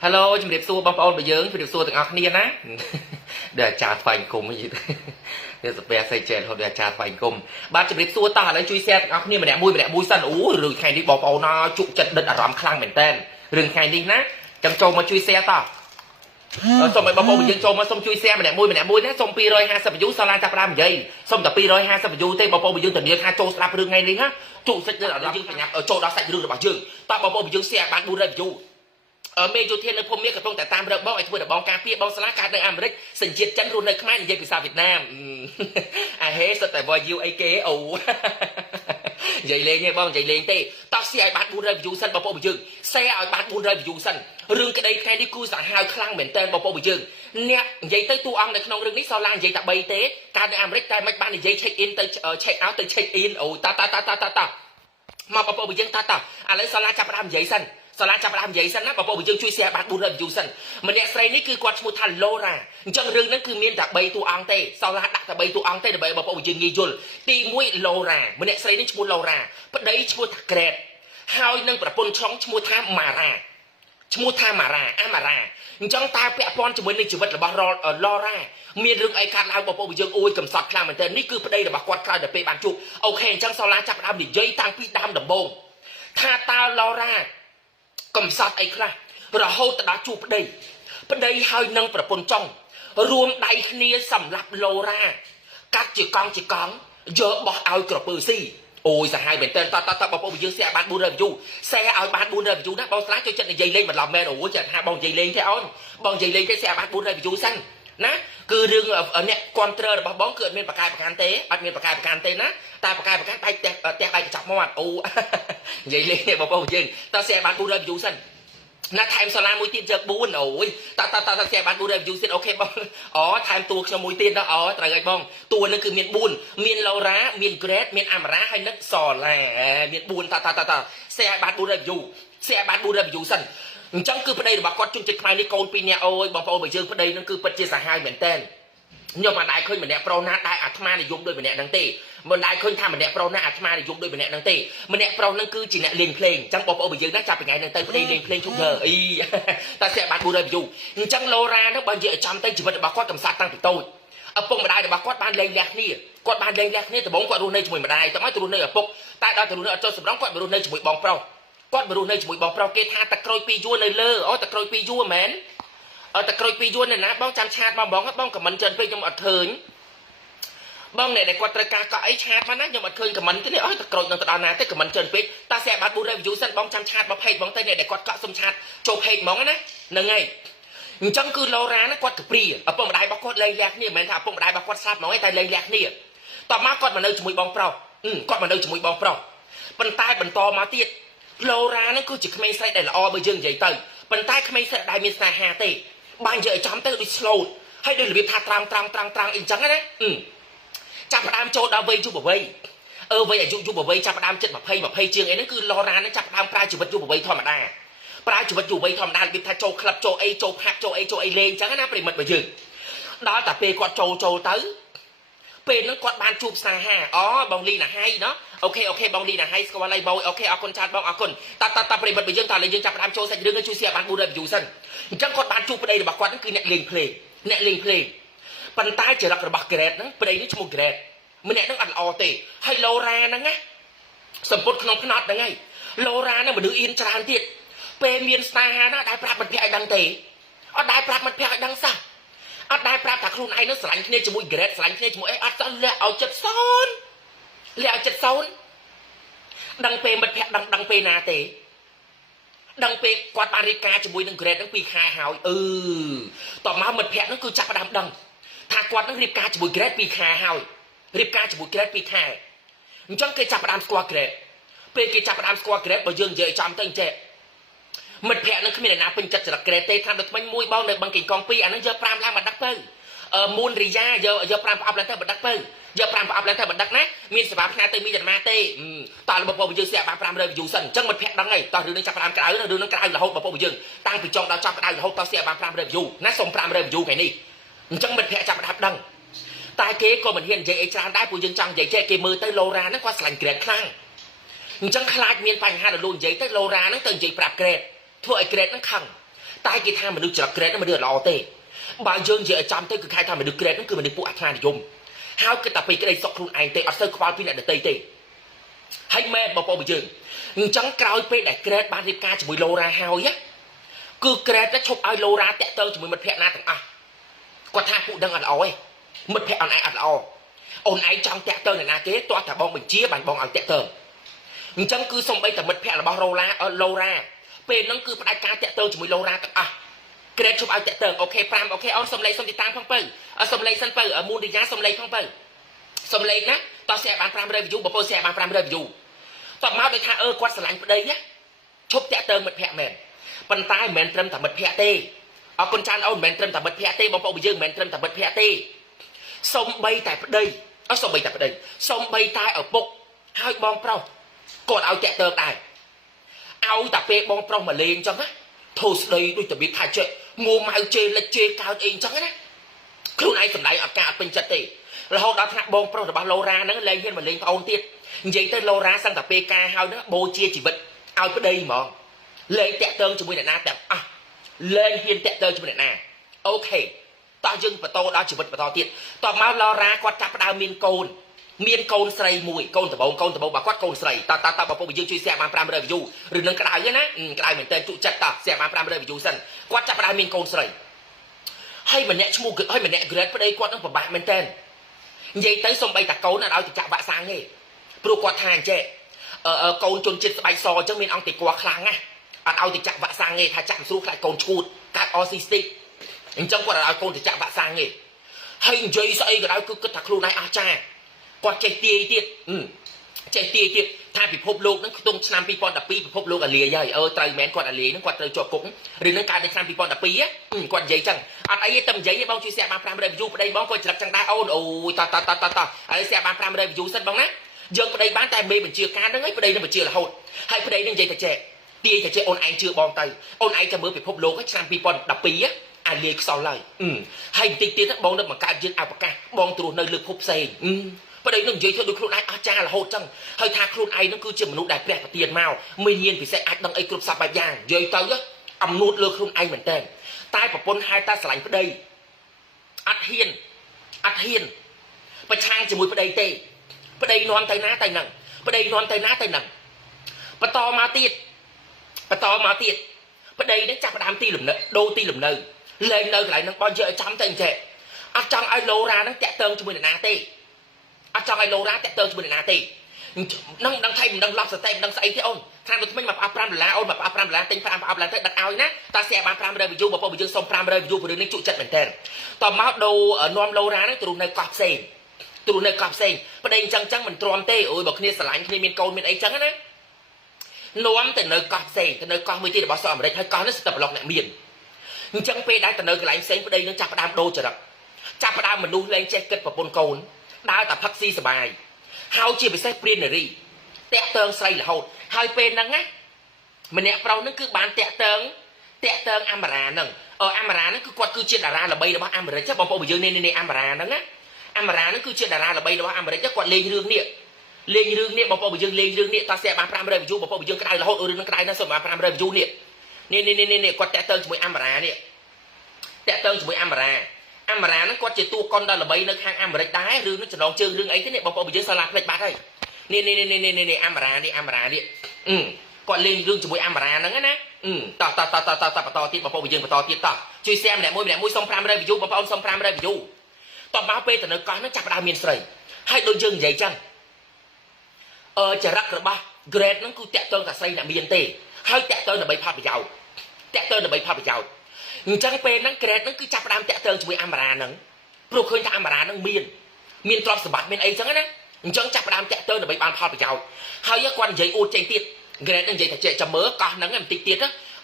Hello, chúng điệp xua bóng ôn bởi dưỡng, chúng điệp xua từng ọc niên á. Để trả thoại cùng gì để sắp bè xây chèn, để trả thoại cùng. Bạn chúng điệp xua ta lấy chui xe từng ọc niên mà đẹp mùi sân. Rừng khai đi bóng ôn nó trụ chân đất ở rõm khăn mệnh tên. Rừng khai đi ná, chẳng trâu mà chui xe ta. Xong rồi bóng ôn bởi dưỡng trâu mà xong chui xe mà đẹp mùi ná. Xong pi rơi 20 view sao lan chạp ram vậy. Xong ta pi rơi 20 view tê bóng ôn bởi dưỡng tình điên 2 trâu sạp rừng ngay đi á. Trụ sạch đất ở rõm khăn ở chỗ đó sạch rừng rồi bảo dưỡng. Ta bóng ôn bởi dưỡng xe bán 4 rơi view. Ở mê vô thiên nơi phôm miết gặp phong tại tam rợ bóng ai thua được bóng cà phê bóng salad card nơi Americ sừng chiết chân luôn nơi khai như vậy sao Việt Nam à hết sao tại voi yêu ấy kế ồ vậy lên nha bóng vậy lên tê tao xe ai bán buôn rơi view sân bóng bóng dương xe ai bán buôn rơi view sân rừng cái đây khai đi cư giả hai khlang mền tên bóng bóng dương nè vậy tới tu ông này không rừng ní sao lan vậy tại bay tế card nơi Americ tai mạch ban này vậy check in tới check out tới check in ồ ta mà bóng bóng dương ta à lấy sao lan chắp làm vậy sânสลาจับรามใหญ่สันนะปะปอไปยังช่วยเสียบาดบุญเริ่มอยู่สันมันเนี่ยใส่นี่คือกวาดสมุทันโลราจังเรื่องนั้นคือเมียนจากใบตัวอังเต้สลาดักจากใบตัวอังเต้เดี๋ยวใบปะปอไปยังยีจุลตีมวยโลรามันเนี่ยใส่นี่สมุโลราปะได้สมุทักเกรดหายนั่งประปนช่องสมุทามาราสมุทามาราอามาราจังตาเปะปอนจมูกในชีวิตระบาดโลราเมียนเรื่องไอ้การเอาปะปอไปยังโอ้ยกำสัดคลางเหมือนเดิมนี่คือปะได้ระบาดกวาดคลางเดี๋ยวไปบานจุโอเคจังสลาจับรามดิยัยตังพี่ดำดำบงท่าตาโลรากำสัดไอ้คราเราเอาแต่ดาจูปได้ให้นั่งประปนจ้องรวมได้เนียสำหรับโลรากัดจีกองเยอะบอกเอากระปือซี่โอ้ยสหายเป็นเต้นตาบอกว่ายื้อเสียบานบูนเรวิวเสียเอาบานบูนเรวิวนะบอลสลายจนจัดใหญ่เล่นมันลำแม่โอ้ยจัดหาบอลใหญ่เล่นแค่อ้อนบอลใหญ่เล่นแค่เสียบานบูนเรวิวสั้นนะคือเรื่องเนี่ยคอนเทอร์บอลเกิดเมียนปากกายปากการเตะอัดเมียนปากกายปากการเตะนะตาปากกายปากการไปแตะไปจับมอดโอ้ใหญ่เล่นเนี่ยบอลยืนตาเสียบานบูนเรวิวสั้นนะไทม์สลามวยตีนเจอบูนโอ้ยตาเสียบานบูนเรวิวสั้นโอเคบ้องอ๋อไทม์ตัวขโมยตีนแล้วอ๋อตราไงบ้องตัวนั่นคือเมียนบูนเมียนลาระเมียนเกรดเมียนอัมระให้นักสอนแหละเมียนบูนตาเสียบานบูนเรวิวเสียบานบูนเรวิวสั้นจังคือประเดี๋ยวบอกก่อนจุนจิตใครในโกลปีเนี่ยโอ้ยบอกไปเจอประเดี๋ยวนั่นคือปัจจัยสหายเหมือนเต้นnhưng mà đại khơi mình đẹp pro nát đại atma này dùng đôi mình đẹp đăng tê mình đại khơi tham mình đẹp pro nát atma này dùng đôi mình đẹp đăng tê mình đẹp pro năng cư chỉ là liền plane chẳng bộ bây giờ nó chạm ngày này tây đây liền plane chung giờ y ta sẽ bán buôn đời dù chẳng lô ra nó bao giờ trong tay chỉ vật bà quát cầm sạt tăng từ tôi ở phong mà đại để bà quát ban lên lạc nè quát ban lên lạc nè từ bóng quát luôn đây chỉ mình mà đại tao nói từ luôn đây ở phong tại đó từ luôn ở cho sập đóng quát luôn đây chỉ mình bóng pro quát luôn đây chỉ mình bóng pro kê tha ta coi pi vua này lơ ta coi pi vua mếnแต่กรอยปีย้วนเนี่ยนะบ้องจำชาติมาบ้องบ้องกับมันเจนไปยังอัดเถินบ้องเนี่ยในกวาดตระการก็ไอชาติมานะยังอัดเถินกับมันที่เนี่ยแต่กรอยนั่งตาหนาแต่กับมันเจนไปตาแสบบาดบูเรวิวสั้นบ้องจำชาติมาเพจบ้องเต้เนี่ยในกวาดก็สมชาติโจเพจบ้องนะนั่งไงจังคือโลรานะกวาดกับปรีปงได้บ้องกวาดเลยแหลกเนี่ยเหมือนถ้าปงได้บ้องกวาดซาบบ้องไอ้แต่เลยแหลกเนี่ยต่อมากวาดมันเลยจมูกบ้องเปล่ากวาดมันเลยจมูกบ้องเปล่าปันใต้ปันตอมาเตี้ยโลรานั่นคือจิตขมิ้นใส่ได้ละอใบยื่นใหญ่เตยปันใต้ขมิ้นใส่ได้มีสาหาเตบางอย่างจำเต้ดูสโลว์ให้ดูหรือทาตรังอีกจังนะจับประดามโจดเอาไว้จูบไว้ไว้อายุจูบไว้จับประดามเจ็ดแบบให้เชียงไอ้นั่นคือรอนานนั่นจับประดามปลายจูบไว้ธรรมดาปลายจูบไว้ธรรมดาบิดทาโจคลับโจไอโจพักโจไอเลงจังนะปริมาณไปยืนđóแต่เปกอดโจtớiเป็นนั่งกอดบานจูบสาหาบองลีน่ะให้เนาะโอเคบองลีน่ะให้สกอร์ไลบอยโอเคเอาคนชาติบองเอาคนตาปริมาณไปยืนตาเลยยืนจับประดามโจใส่เรื่องกันชูเสียบานบูเรอยู่สั้นจังกอดบานจูประเดี๋ยวบอกว่านั่นคือเน็ตลิงเพลงปันใต้จะรักระบาดเกรดนะประเดี๋ยวนี้ชั่วโมงเกรดมันเนี่ยต้องอัดออเตให้โลรานะไงสมบูรณ์ขนมขนาดนะไงโลรานะมันดูอินทรานติดเปเมียนสตาร์นะได้ปราบมันเพียดังเตะได้ปราบมันเพียดังซะได้ปราบแต่ครูนไอ้นั่นสลายเนี่ยชั่วโมงเกรดสลายเนี่ยชั่วโมงอัดจะเลี้ยเอาจัดซ้อนดังเปมันเพียดังเปนาเตดังเปกวาดปาริกาจะบุยดังเกรดดังปีคาหาวต่อมามันแพะนั่นคือจับประดามดังถ้ากวาดนั่งรีบกาจะบุยเกรดปีคาหาวรีบกาจะบุยเกรดปีคาจังเคยจับประดามสกวาเกรดเปย์เคยจับประดามสกวาเกรดบ่ยืนเยอะจำตั้งเจมันแพะนั่นคือมีในน้ำเป็นจัดจัดเกรดเตะทำโดยมันมวยเบาในบางกิ่งกองปีอันนั้นเยอะปรามล่างบัดดักเปิ้ลมูลริยาเยอะปรามอัพแล้วแต่บัดดักเปิ้ลเยอะปรามอัพแล้วแต่บัดดักนะมีสภาพนาเตมีจัดมาเตตอนเราบอกว่ายืนเสียปรามเลยอยู่สั่นจังมันแพะดังไงตอนเรื่องจับปรามกระไรเรื่องนั้นกระไรเราบอกว่ายืนตั้งปีจองเราจับกระไรเราตอนเสียปรามเลยอยู่นะส่งปรามเลยอยู่ไงนี่จังมันแพะจับประดับดังตายเก๋ก็มันเห็นใจไอ้จานได้ปูยืนจังใจแจเกมือเตโลรานั่นก็สลันเกรดคลั่งจังคลาดเมียนปัญหาเราโดนใจเตโลรานั่นเติมใจปราบเกรดทั่วไอ้เกรดนั่นขัง តែគេថាមនុស្សច្រកក្រេតហ្នឹងមនុស្សល្អទេបើយើងនិយាយឲ្យចំទៅគឺគេថាមនុស្សក្រេតហ្នឹងគឺមនុស្សពួកអាត្មានិយមហើយគិតតែពីក្តីសុខខ្លួនឯងទេអត់សូវខ្វល់ពីអ្នកដទៃទេហើយមែនបងប្អូនយើងអញ្ចឹងក្រោយពេលដែលក្រេតបានរៀបការជាមួយឡូរ៉ាហើយគឺក្រេតឈប់ឲ្យឡូរ៉ាតាក់ទងជាមួយមិត្តភក្តិណាទាំងអស់គាត់ថាពួកដឹងអត់ល្អទេមិត្តភក្តិអូនឯងអត់ល្អអូនឯងចង់តាក់ទងអ្នកណាគេទាស់តែបងបញ្ជាបាញ់បងឲ្យតាក់ទងអញ្ចឹងគឺសំបីតែមិត្តភក្តិរបស់ឡូរ៉ាពេលហ្នឹងគឺផ្ដាច់ការតាក់ទងជាមួយឡូរ៉ាទាំងអស់ក្រេតឈប់ឲ្យតាក់ទងអូខេ5អូខេអូនសុំលេខសុំទីតាំងផងទៅសុំលេខសិនទៅមូលនិយាសុំលេខផងទៅសុំលេខណាតោះ share បាន500 view បងប្អូន share បាន500 view តោះមកដូចថាគាត់ស្រឡាញ់ប្តីណាឈប់តាក់ទងមិត្តភក្តិមែនប៉ុន្តែមិនមែនត្រឹមតែមិត្តភក្តិទេអរគុណច្រើនអូនមិនមែនត្រឹមតែមិត្តភក្តិទេបងប្អូនយើងមិនមែនត្រឹមតែមិត្តភក្តិទេសំបីតែប្តីសំបីតែប្តីសំបីតែឪពុកហើយបងប្រុសគាត់ឲ្យតាក់ទងដែរឲ្យតែពេលបងប្រុសមកលេងអញ្ចឹងណាធូរស្ដីដូចរបៀបថាចេះងូម៉ៅជេរលិចជេរកើតអីអញ្ចឹងណាខ្លួនឯងសម្ដែងអត់ការអត់ពេញចិត្តទេរហូតដល់ថ្នាក់បងប្រុសរបស់ឡូរ៉ាហ្នឹងលែងហ៊ានមកលេងប្អូនទៀតនិយាយទៅឡូរ៉ាសឹងតែពេលការហើយហ្នឹងបូជាជីវិតឲ្យប្តីហ្មងលែងតាក់ទងជាមួយអ្នកណាទាំងអស់លែងហ៊ានតាក់ទងជាមួយអ្នកណាអូខេតោះយើងបន្តដល់ជីវិតបន្តទៀតតោះមកឡូរ៉ាគាត់ចាប់ផ្ដើមមានកូនស្រីមួយកូនដំបូងរបស់គាត់កូនស្រីតើបងប្អូនយើងជួយ share បាន500 view ឬនឹងក្តៅទេណាក្តៅមែនតើជក់ចិត្តតោះ share បាន500 view សិនគាត់ចាប់ផ្ដើមមានកូនស្រីហើយម្នាក់ឈ្មោះហើយម្នាក់ grade ប្តីគាត់នឹងពិបាកមែនតើនិយាយទៅសំបីតាកូនអត់ឲ្យទៅចាក់វ៉ាក់សាំងទេព្រោះគាត់ថាអញ្ចេះកូនជនជាតិស្បែកសអញ្ចឹងមានអង្គតិគាស់ខ្លាំងណាស់អត់ឲ្យទៅចាក់វ៉ាក់សាំងទេថាចាក់មិនស្រួលខ្លាចកូនឈួតកើតអស៊ីស្ទីកអញ្ចឹងគាត់អត់ឲ្យកូនទៅចាក់វ៉ាក់សាំងទេហើយនិយាយស្អីក៏ដោយគឺគិតថាខ្លួនឯងអស្ចារ្យគាត់ចេះទាយទៀតថាពិភពលោកហ្នឹងខ្ទង់ឆ្នាំ2012ពិភពលោកអាលាយហើយត្រូវមែនគាត់អាលាយហ្នឹងគាត់ត្រូវជាប់គុកឬនឹងកើតនៅឆ្នាំ2012គាត់និយាយចឹងអត់អីទេតែនិយាយបងជួយ share បាន500 view ប្តីបងគាត់ច្រឹកចឹងដែរអូនអូយតហើយ share បាន500 view សិនបងណាយើងប្តីបានតែមេបញ្ជាការហ្នឹងហើយប្តីនឹងបញ្ជារហូតហើយប្តីនឹងនិយាយតែចេះទាយតែចេះអូនឯងជឿបងទៅអូនឯងចាំមើលពិភពលោកឆ្នាំ2012អាលាយខ្សោយឡើយហើយបន្តិចទៀតបងនឹងបង្កើតយើងអវកាសបងត្រួសនៅលើភពផ្សេងប្តីនឹងនិយាយធ្វើដូចខ្លួនឯងអស្ចារ្យរហូតចឹងហើយថាខ្លួនឯងនឹងគឺជាមនុស្សដែលព្រះប្រទានមកមានញាណពិសេសអាចដឹងអីគ្រប់សពបែបយ៉ាងនិយាយទៅអំនួតលើខ្លួនឯងមែនតើតែប្រពន្ធហៅតាស្រឡាញ់ប្តីអត់ហ៊ានប្រឆាំងជាមួយប្តីទេប្តីនាំទៅណាទៅហ្នឹងបន្តមកទៀតប្តីនឹងចាប់ផ្ដើមទីលំនៅដូរទីលំនៅលែងនៅកន្លែងហ្នឹងបងនិយាយឲ្យចាំទៅអញ្ចេះអត់ចង់ឲ្យឡូរ៉ាហ្នឹងតាក់ទងជាមួយអ្នកណាទេនឹងដឹងថៃមិនដឹងឡប់សតេមិនដឹងស្អីទេអូនខាងដូចមិញមកផ្អាប់$5អូនមកផ្អាប់$5ទិញ$5ទៅដឹកឲ្យណាតើ share បាន500 view បងប្អូនយើងសុំ500 view ព្រោះនេះជក់ចិត្តមែនតើតមកដូរនាំឡូរ៉ាហ្នឹងទ្រុះនៅកោះផ្សេងប្តីអញ្ចឹងមិនទ្រាំទេអូយបើគ្នាស្រឡាញ់គ្នាមានកូនមានអីចឹងណានាំទៅនៅកោះផ្សេងទៅនៅកោះមួយទៀតរបស់សហរដ្ឋអាមេរិកហើយកោះនេះស្ទើរប្លុកអ្នកមានអញ្ចឹងពេលដែលទៅនៅកន្លែងផ្សេងប្តីនឹងចាប់ផ្ដើមដូរចរិតចាប់ផ្ដើមមនុស្សលែងចេះគិតប្រពន្ធកូនដើរតែផឹកស៊ីសបាយហើយជាពិសេសព្រាននារីតាក់ទងស្រីរហូតហើយពេលហ្នឹងណាម្នាក់ប្រុសហ្នឹងគឺបានតាក់ទងអាម៉ារ៉ាហ្នឹងអាម៉ារ៉ាហ្នឹងគឺគាត់គឺជាតារាល្បីរបស់អាមេរិកបងប្អូនយើងនេះអាម៉ារ៉ាហ្នឹងណាអាម៉ារ៉ាហ្នឹងគឺជាតារាល្បីរបស់អាមេរិកគាត់លេងរឿងនេះបងប្អូនយើងលេងរឿងនេះតើ share បាន500 view បងប្អូនយើងក្តៅរហូតរឿងហ្នឹងក្តៅណាស់សូមបាន500 view នេះគាត់តាក់ទងជាមួយអាម៉ារ៉ានេះអាម៉ារ៉ាហ្នឹងគាត់ជាតួកុនដ៏ល្បីនៅខាងអាមេរិកដែររឿងនឹងចំណងជើងរឿងអីទេនេះបងប្អូនយើងសាឡាផ្លេចបាត់ហើយនេះអាម៉ារ៉ានេះគាត់លេងរឿងជាមួយអាម៉ារ៉ាហ្នឹងណាតោះបន្តទៀតបងប្អូនយើងបន្តទៀតតោះជួយ share ម្នាក់មួយសុំ500 view បងប្អូនសុំ500 view តោះមកពេលទៅនៅកោះហ្នឹងចាប់ផ្ដើមមានស្រីហើយដូចយើងនិយាយចឹងចរិតរបស់ grade ហ្នឹងគឺតាក់ទងតែស្រីអ្នកមានទេហើយតាក់ទងដើម្បីផលប្រយោជន៍អញ្ចឹងពេលហ្នឹង grade ហ្នឹងគឺចាប់ផ្ដើមតាក់ទងជាមួយអាម៉ារ៉ាហ្នឹងព្រោះឃើញថាអាម៉ារ៉ាហ្នឹងមានទ្រព្យសម្បត្តិមានអីចឹងណាអញ្ចឹងចាប់ផ្ដើមតាក់ទងដើម្បីបានផលប្រយោជន៍ហើយគាត់និយាយអួតចេញទៀត grade ហ្នឹងនិយាយថាចេះចាំមើលកោះហ្នឹងបន្តិចទៀត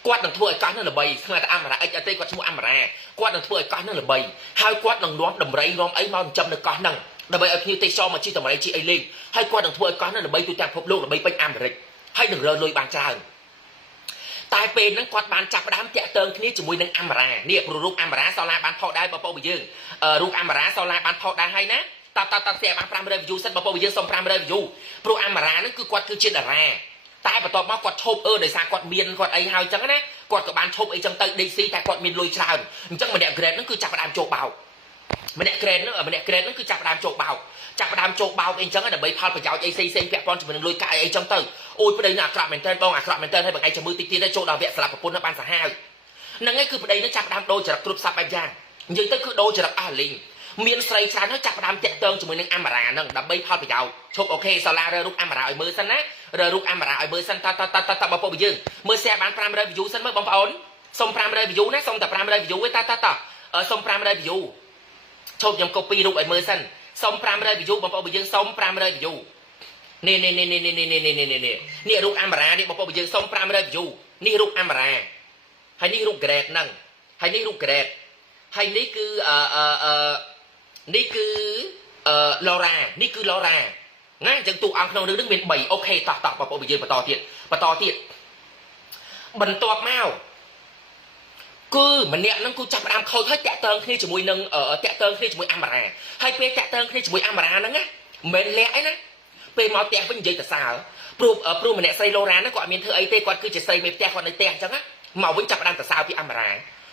គាត់នឹងធ្វើឲ្យកោះហ្នឹងល្បីស្មើតែអាម៉ារ៉ាអិចអត់ទេគាត់ឈ្មោះអាម៉ារ៉ាគាត់នឹងធ្វើឲ្យកោះហ្នឹងល្បីហើយគាត់នឹងនាំដំរីនាំអីមកចិញ្ចឹមនៅកោះហ្នឹងដើម្បីឲ្យភ្ញៀវទេសចរមកជិះដំរីជិះអីលេងហើយគាត់នឹងធ្វើឲ្យកោះហ្នឹងល្បីទូទាំងពិភពលោកល្បីពេញអាមេរិកហើយនឹងរើលុយបានច្រើនតែពេលហ្នឹងគាត់បានចាប់ផ្ដើមតាក់ទងគ្នាជាមួយនឹងអាម៉ារ៉ានេះព្រោះរូបអាម៉ារ៉ាសូឡាបានផុសដែរបងប្អូនយើងរូបអាម៉ារ៉ាសូឡាបានផុសដែរហើយណាតើ share បាន500 view សិនបងប្អូនយើងសុំ500 view ព្រោះអាម៉ារ៉ាហ្នឹងគឺគាត់គឺជាតារាតែបន្ទាប់មកគាត់ឈប់ដោយសារគាត់មានគាត់អីហើយចឹងណា គាត់ក៏បានឈប់អីចឹងទៅដេកស៊ីតែគាត់មានលុយច្រើនអញ្ចឹងម្នាក់ grade ហ្នឹងគឺចាប់ផ្ដើមចូលបោកម្នាក់ grade ហ្នឹងគឺចាប់ផ្ដើមចូលបោកចាប់ផ្ដើមចូលបោកអីចឹងដើម្បីផលប្រយោជន៍អីផ្សេងៗពាក់ព័ន្ធជាមួយនឹងលុយកាយអីចឹងទៅអូយប្តីនេះអាក្រក់មែនតើបងអាក្រក់មែនតើហើយបងឯងចាំមើលតិចទៀតទៅចូលដល់វគ្គស្លាប់ប្រពន្ធនឹងបានសាហាវហ្នឹងឯងគឺប្តីនេះចាប់ផ្ដើមដូរចរិតគ្រប់សពបែបយ៉ាងនិយាយទៅគឺដូរចរិតអស់លីងមានស្រីច្រើនហើយចាប់ផ្ដើមតាក់ទងជាមួយនឹងអាម៉ារ៉ាហ្នឹងដើម្បីផលប្រយោជន៍ឈប់អូខេសាឡារើរូបអាម៉ារ៉ាឲ្យមើលសិនណារើរូបអាម៉ារ៉ាឲ្យមើលសិនតបងប្អូនយើងមើល share បាន500 view សិនមើលបងប្អូនសុំ500 view ណាសុំតែ500 view ទេតសុំ500 view ឈប់ខ្ញុំ copy រូបឲ្យមើលសិនសុំ500 view បងប្អូនយើងសុំ500 view នេះរូបអាម៉ារ៉ានេះបងប្អូនយើងសុំ500 view នេះរូបអាម៉ារ៉ាហើយនេះរូប grade ហ្នឹងហើយនេះរូប grade ហើយនេះគឺនេះគឺLaura នេះគឺ Laura ណាអញ្ចឹងតួអង្គក្នុងរឿងនេះមាន3អូខេតោះបងប្អូនយើងបន្តទៀតបន្ទាប់មកគឺម្នាក់ហ្នឹងគឺចាប់ផ្ដើមខូចហើយតាក់ទងគ្នាជាមួយនឹងតាក់ទងគ្នាជាមួយអាម៉ារ៉ាហើយពេលតាក់ទងគ្នាជាមួយអាម៉ារ៉ាហ្នឹងណាមិនលាក់អីណាពេលមកផ្ទះវិញនិយាយទៅសើព្រោះម្នាក់ស្រី Laura ហ្នឹងគាត់អត់មានធ្វើអីទេគាត់គឺជាស្រីមេផ្ទះគាត់នៅផ្ទះអញ្ចឹងណាមកវិញចាប់ផ្ដើមទៅសើពីអាម៉ារ៉ា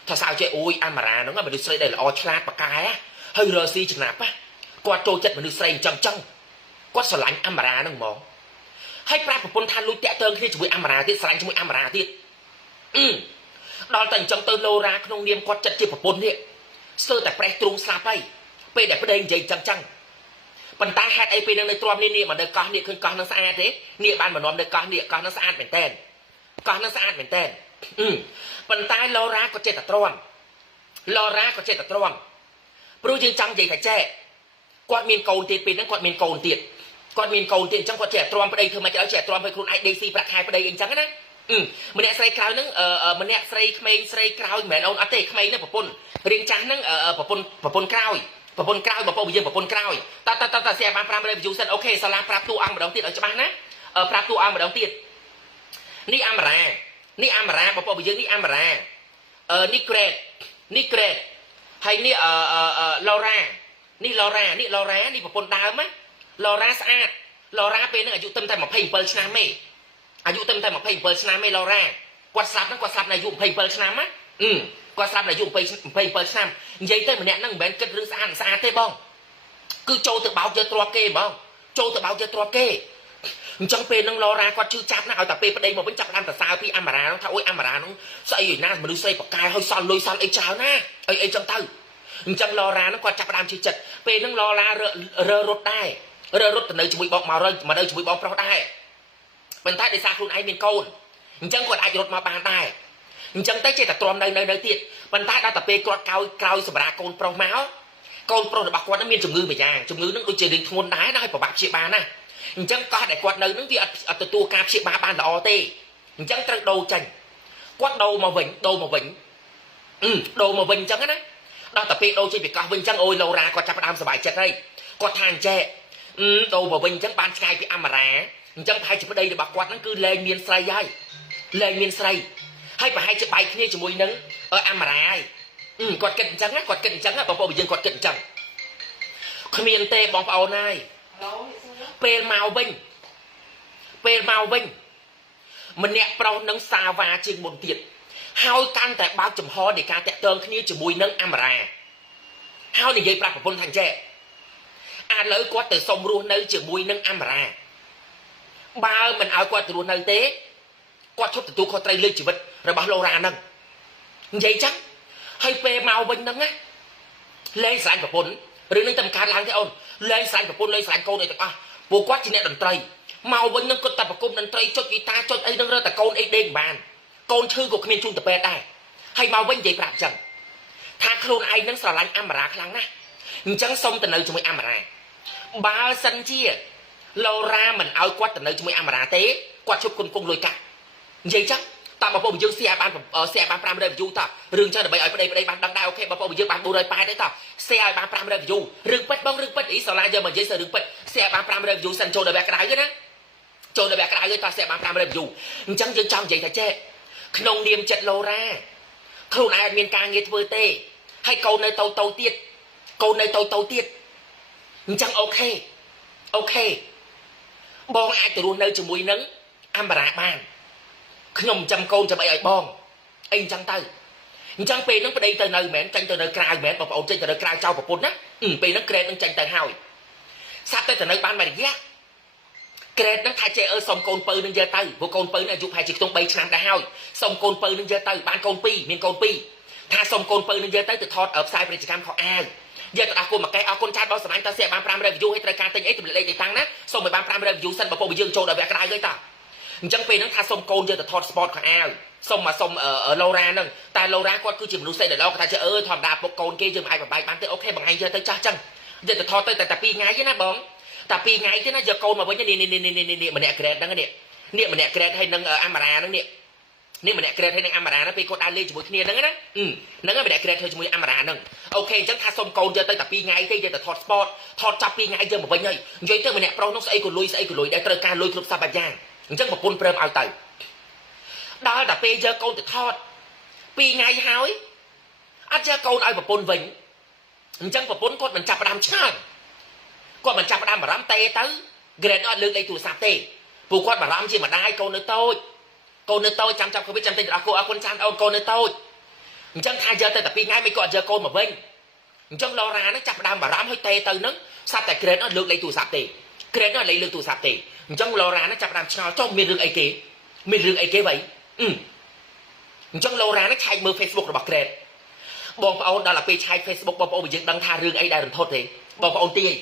ថាសើចេះអូយអាម៉ារ៉ាហ្នឹងមនុស្សស្រីដែលល្អឆ្លាតប៉ាកែហើយរស៊ីចំណាប់គាត់ចូលចិត្តមនុស្សស្រីអញ្ចឹងគាត់ស្រឡាញ់អាម៉ារ៉ាហ្នឹងហ្មងហើយប្រាប់ប្រពន្ធថាលួចតាក់ទងគ្នាជាមួយអាម៉ារ៉ាទៀតស្រឡាញ់ជាមួយអាម៉ារ៉ាទៀតដល់តែអញ្ចឹងទៅ Laura ក្នុងនាមគាត់ចិត្តជាប្រពន្ធនេះស្ទើរតែប្រេះទ្រូងស្លាប់ហើយពេលដែលប្តីនិយាយអញ្ចឹងប៉ុន្តែហេតុអីពេលនឹងនៅទ្រាំនេះមកនៅកោះនេះឃើញកោះនឹងស្អាតទេនេះបានមកនាំនៅកោះនេះកោះនឹងស្អាតមែនតើប៉ុន្តែ Laura ក៏ចេះតែទ្រាំព្រោះយើងចង់និយាយថាចេះគាត់មានកូនទៀតពេលហ្នឹងគាត់មានកូនទៀតអញ្ចឹងគាត់ចេះទ្រាំប្តីធ្វើមិនឲ្យចេះទ្រាំឲ្យខ្លួនឯងដេកស៊ីប្រាក់ខែប្តីអញ្ចឹងណាម្នាក់ស្រីក្រៅហ្នឹងម្នាក់ស្រីក្មេងស្រីក្រៅមិនមែនអូនអត់ទេក្មេងហ្នឹងប្រពន្ធរៀងចាស់ហ្នឹងប្រពន្ធក្រោយបងប្អូនយើងប្រពន្ធក្រោយតើស្អាបាន500 view សិនអូខេសាឡាប្រាប់តួអង្គម្ដងទៀតឲ្យច្បាស់ណាប្រាប់តួអង្គម្ដងទៀតនេះអាម៉ារ៉ាបងប្អូនយើងនេះអាម៉ារ៉ានេះ grade ហើយនេះLaura នេះប្រពន្ធដើមណា Laura ស្អាត Laura ពេលហ្នឹងអាយុត្រឹមតែ27ឆ្នាំទេLaura គាត់ស្លាប់នៅអាយុ27ឆ្នាំណាគាត់ស្លាប់នៅអាយុ27ឆ្នាំនិយាយទៅម្នាក់ហ្នឹងមិនមែនគិតរឿងស្អាតទេបងគឺចូលទៅបោកយកទ្រព្យគេបងអញ្ចឹងពេលហ្នឹង Laura គាត់ជឿចាប់ណាស់ឲ្យតែពេលប្តីមកវិញចាប់ផ្ដើមសរសើរពីអាម៉ារ៉ាហ្នឹងថាអូយអាម៉ារ៉ាហ្នឹងស្អីណាមនុស្សស្រីប៉ាកែឲ្យសល់លុយសល់អីច្រើនណាអីចឹងទៅអញ្ចឹង Laura ហ្នឹងគាត់ចាប់ផ្ដើមជឿចិត្តពេលហ្នឹង Laura រើរត់ទៅនៅជាមួយបងមកនៅជាមួយបងប្រុសដែរប៉ុន្តែដោយសារខ្លួនឯងមានកូនអញ្ចឹងគាត់អាចរត់មកបានដែរអញ្ចឹងទៅចេះតែទ្រាំនៅទៀតប៉ុន្តែដល់តែពេលគាត់ក្រោយសម្រាប់កូនប្រុសមកកូនប្រុសរបស់គាត់នឹងមានជំងឺមួយយ៉ាងជំងឺនឹងដូចជារៀងធ្ងន់ដែរណាហើយពិបាកព្យាបាលណាអញ្ចឹងកោះដែលគាត់នៅនឹងវាអត់ទទួលការព្យាបាលបានល្អទេអញ្ចឹងត្រូវដូរចេញគាត់ដូរមកវិញអញ្ចឹងណាដល់តែពេលដូរចេញពីកោះវិញអញ្ចឹងអូយ Laura គាត់ចាប់ផ្ដើមសប្បាយចិត្តហើយគាត់ថាអញ្ចេះដូរមកវិញអញ្ចឹងបានឆ្ងាយពីអាម៉ារ៉ាអញ្ចឹងប្រហែលជាប្តីរបស់គាត់ហ្នឹងគឺលែងមានស្រីហើយប្រហែលជាបែកគ្នាជាមួយនឹងអាម៉ារ៉ាហើយគាត់គិតអញ្ចឹងណាបងប្អូនយើងគាត់គិតអញ្ចឹងគ្មានទេបងប្អូនហើយពេលមកវិញម្នាក់ប្រុសនឹងសាវ៉ាជាងមុនទៀតហើយកាន់តែបើកចំហនៃការតាក់ទងគ្នាជាមួយនឹងអាម៉ារ៉ាហើយនិយាយប្រាប់ប្រពន្ធថាចេះឥឡូវគាត់ទៅសុំរស់នៅជាមួយនឹងអាម៉ារ៉ាបើមិនឲ្យគាត់ទៅរស់នៅទេគាត់ឈប់ទទួលខុសត្រូវលើជីវិតរបស់ Laura ហ្នឹងនិយាយចឹងហើយពេលមកវិញហ្នឹងណាលែងស្រឡាញ់ប្រពន្ធរឿងនេះតែមិនកើតឡើងទេអូនលែងស្រឡាញ់ប្រពន្ធលែងស្រឡាញ់កូនអីទាំងអស់ពួកគាត់ជាអ្នកតន្ត្រីមកវិញហ្នឹងគាត់តែប្រគំតន្ត្រីចុចហ្គីតាចុចអីហ្នឹងរើតែកូនអីដេកមិនបានកូនឈឺក៏គ្មានជូនទៅពេទ្យដែរហើយមកវិញនិយាយប្រាប់ចឹងថាខ្លួនឯងហ្នឹងស្រឡាញ់អាម៉ារ៉ាខ្លាំងណាស់អញ្ចឹងសុំទៅនៅជាមួយអាម៉ារ៉ាបើសិនជា Laura មិនឲ្យគាត់ទៅនៅជាមួយអាម៉ារ៉ាទេគាត់ជប់គុណគង់លុយកាក់និយាយចឹងតើបងប្អូនយើងshareបាន500 view តើរឿងចឹងដើម្បីឲ្យប្តីបានដឹងដែរអូខេបងប្អូនយើងបាន480ទេតើ share ឲ្យបាន500 view រឿងពិតបងរឿងពិតអីសាឡាយើងមកនិយាយសើរឿងពិត share បាន500 view សិនចូលដល់វគ្គក្រៅទេណាចូលដល់វគ្គក្រៅទេតើ share បាន500 view អញ្ចឹងយើងចង់និយាយថាចេះក្នុងនាមចិត្ត Laura ខ្លួនឯងអត់មានការងារធ្វើទេហើយកូននៅតូតទៀតអញ្ចឹងអូខេបងអាចទៅរស់នៅជាមួយនឹងអាម៉ារ៉ាបានខ្ញុំចាំកូនចាំអីឲ្យបង អីអញ្ចឹងទៅអញ្ចឹងពេលហ្នឹងប្តីទៅនៅមែនចាញ់ទៅនៅក្រៅមែនបងប្អូនចេញទៅនៅក្រៅចោលប្រពន្ធណាពេលហ្នឹងក្រេតនឹងចាញ់ទៅហើយសាប់ទៅនៅបានមួយរយៈក្រេតហ្នឹងថាចេះសុំកូនពៅនឹងយកទៅព្រោះកូនពៅនេះអាយុប្រហែលជាខ្ទង់3ឆ្នាំដែរហើយសុំកូនពៅនឹងយកទៅបានកូន2មានកូន2ថាសុំកូនពៅនឹងយកទៅថតផ្សាយពាណិជ្ជកម្មខោអាវយកទៅដាក់គុំមកកែអរគុណចាស់បងសម្លាញ់តើស្អាបាន500 view ឲ្យត្រូវការទិញអីទម្លាក់លេខទីតាំងណាសុំឲ្យបាន500 view សិនបើពុកយើងចូលដល់វគ្គក្រៅហើយតាអញ្ចឹងពេលហ្នឹងថាសុំកូនយកទៅថត sport ខោអាវសុំឡូរ៉ាហ្នឹងតែឡូរ៉ាគាត់គឺជាមនុស្សសេដល្អគាត់ថាជឿធម្មតាពុកកូនគេយើងមិនអាចបបាយបានទេអូខេបងឯងយកទៅចាស់ចឹងយកទៅថតទៅតែ2ថ្ងៃទេណាបងតែ2ថ្ងៃទេណាយកកូនមកវិញនេះម្នាក់ក្រេតហ្នឹងនេះម្នាក់ក្រេតហើយនឹងអាម៉ារ៉ាហ្នឹងនេះម្នាក់ក្រេតហើយនឹងអាម៉ារ៉ាហ្នឹងពេលគាត់ដើរលេងជាមួយគ្នាហ្នឹងណាហ្នឹងម្នាក់ក្រេតហើយជាមួយអាម៉ារ៉ាហ្នឹងអូខេអញ្ចឹងថាសុំកូនយកទៅតែ2ថ្ងៃទេយកទៅថត sport ថតចាប់2ថ្ងៃយកមកវិញហើយនិយាយទៅម្នាក់ប្រុសនោះស្អីក៏លុយដែលត្រូវការលុយគ្រប់សពយ៉ាងអញ្ចឹងប្រពន្ធព្រមឲ្យទៅដល់តែពេលយកកូនទៅថត2ថ្ងៃហើយអត់យកកូនឲ្យប្រពន្ធវិញអញ្ចឹងប្រពន្ធគាត់មិនចាប់ផ្ដើមឆ្ងល់គាត់មិនចាប់ផ្ដើមបារម្ភទេទៅក្រេតអត់លើកលេខទូរស័ព្ទទេព្រោះគាត់បារម្ភជាម្ដាយកូននៅតូចចាំចាប់COVIDចាំទិញដល់គូអរគុណចានអូនកូននៅតូចអញ្ចឹងថាយកទៅតែ2ថ្ងៃមិនគាត់យកកូនមកវិញអញ្ចឹងឡូរ៉ាហ្នឹងចាប់ផ្ដើមបារម្ភឲ្យទេទៅហ្នឹងសាប់តែក្រេតអត់លើកលេខទូរស័ព្ទទេក្រេតអត់លើកទូរស័ព្ទទេអញ្ចឹងឡូរ៉ាហ្នឹងចាប់ផ្ដើមឆ្ងល់ចុះមានរឿងអីគេវិញអញ្ចឹងឡូរ៉ាហ្នឹងឆែកមើល Facebook របស់ក្រេតបងប្អូនដល់ទៅពេលឆែក Facebook បងប្អូនយើងដឹងថារឿងអីដែលរន្ធត់ទេបងប្អូនទាយ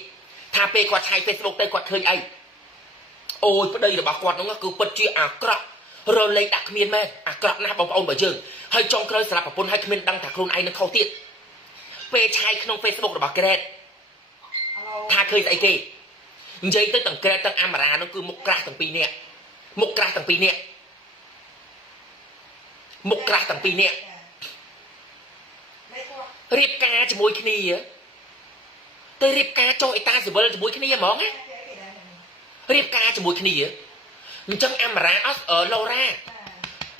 ថាពេលគាត់ឆែក Facebook ទៅគាត់ឃើញអីអូយប្តីរបស់គាត់ហ្នឹងគឺពិតជាអាក្រក់រលែងដាក់គ្មានមែនអាក្រក់ណាស់បងប្អូនបើយើងហើយចុងក្រោយសម្រាប់ប្រពន្ធហើយគ្មានដឹងថាខ្លួនឯងនឹងខុសទៀតពេលឆែកក្នុង Facebook របស់ក្រេតថាឃើញស្អីគេនិយាយទៅទាំងក្រេតទាំងអាម៉ារ៉ាហ្នឹងគឺមុខក្រាស់ទាំងពីរនាក់រៀបការជាមួយគ្នាទៅរៀបការចុះអេតាស៊ីវិលជាមួយគ្នាហ្មងណារៀបការជាមួយគ្នាអញ្ចឹងអាម៉ារ៉ាអត់ឡូរ៉ា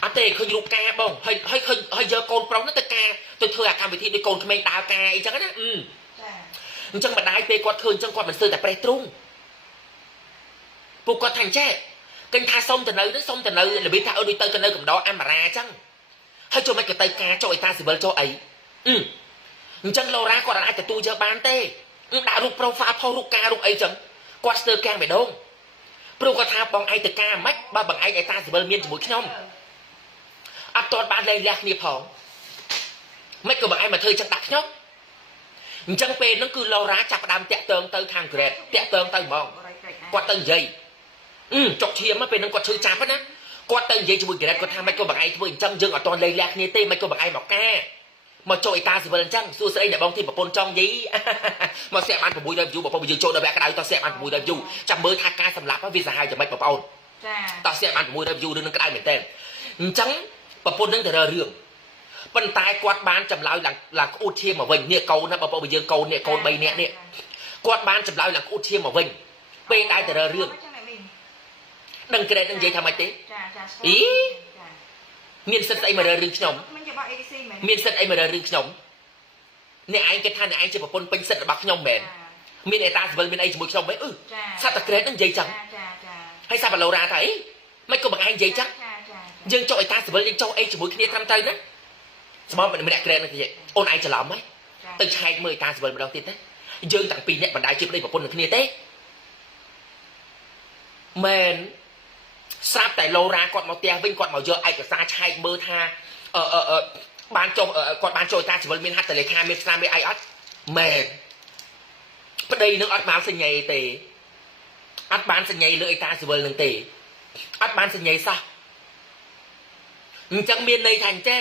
អត់ទេឃើញរូបការបងហើយយកកូនប្រុសនោះទៅធ្វើអាកម្មវិធីដោយកូនក្មេងដើរការអីចឹងណាអញ្ចឹងម្ដាយពេលគាត់ឃើញអញ្ចឹងគាត់មិនស្ទើរតែប្រេះទ្រូងពួកគាត់ថាអញ្ចេះគិញថាសុំទៅនៅរបៀបថាដូចទៅនៅកំដរអាម៉ារ៉ាអញ្ចឹងហើយចូលមិនក៏ទៅការចុះអេតាស៊ីវិលចុះអីអញ្ចឹងឡូរ៉ាគាត់អាចទទួលយកបានទេដាក់រូប profile ផុសរូបការរូបអីចឹងគាត់ស្ទើរកាំងបេះដូងព្រោះគាត់ថាបងឯងទៅការមិនបើបងឯងអេតាស៊ីវិលមានជាមួយខ្ញុំអត់ទាន់បានលែងលះគ្នាផងមិនក៏បងឯងមកធ្វើចឹងដាក់ខ្ញុំអញ្ចឹងពេលហ្នឹងគឺឡូរ៉ាចាប់ផ្ដើមតាក់ទងទៅខាងក្រេតតាក់ទងទៅហ្មងគាត់ទៅនិយាយចុកឈាមពេលហ្នឹងគាត់ឈឺចាប់ណាគាត់ទៅនិយាយជាមួយក្រេតគាត់ថាមិនក៏បងឯងធ្វើអញ្ចឹងយើងអត់ទាន់លែងលះគ្នាទេមិនក៏បងឯងមកការមកចូលអេតាស៊ីវិលអញ្ចឹងសួរស្អីអ្នកបងទីប្រពន្ធចង់យីមកស្អាបាន600 view បងប្អូនយើងចូលដល់វគ្គក្រៅតស្អាបាន600 view ចាំមើលថាការសម្លាប់វាសាហាវយ៉ាងម៉េចបងប្អូនចាតស្អាបាន600 view រឿងនឹងក្តៅមែនតើអញ្ចឹងប្រពន្ធនឹងទៅរើរឿងប៉ុន្តែគាត់បានចម្លើយឡើងក្អួតឈាមមកវិញនេះកូនណាបងប្អូនយើងកូននេះកូន3នាក់នេះគាត់បានចម្លើយឡើងក្អួតឈាមមកវិញពេលដែលទៅរើរឿងដឹងក្រេតនឹងនិយាយថាម៉េចទេអីមានសិទ្ធិស្អីមករើរឿងខ្ញុំមានសិទ្ធិអីមករើរឿងខ្ញុំអ្នកឯងគិតថាអ្នកឯងជាប្រពន្ធពេញសិទ្ធិរបស់ខ្ញុំមែនមានអេតាស៊ីវិលមានអីជាមួយខ្ញុំមែនសត្វតែក្រេតនឹងនិយាយចឹងហើយសាប់ឡូរ៉ាថាអីមិនក៏បងឯងនិយាយចឹងយើងចុះអេតាស៊ីវិលយើងចុះអីជាមួយគ្នាត្រឹមត្រូវណាស្មោះម្នាក់ក្រេតនឹងនិយាយអូនឯងច្រឡំហ៎ទៅឆែកមើលអេតាស៊ីវិលម្ដងទៀតណាយើងទាំងពីរនាក់បណ្ដាយជាប្តីប្រពន្ធនឹងគ្នាទេមែនស្រាប់តែឡូរ៉ាគាត់មកផ្ទះវិញគាត់មកយកឯកសារឆែកមើលថាបានចុះគាត់បានចូលការជីវិលមានហត្ថលេខាមានស្នាមមានអីអត់មែនប្តីនឹងអត់បានសញ្ញេទេអត់បានសញ្ញេលើអេតាស៊ីវិលនឹងទេអត់បានសញ្ញេសោះអញ្ចឹងមានន័យថាអញ្ចេះ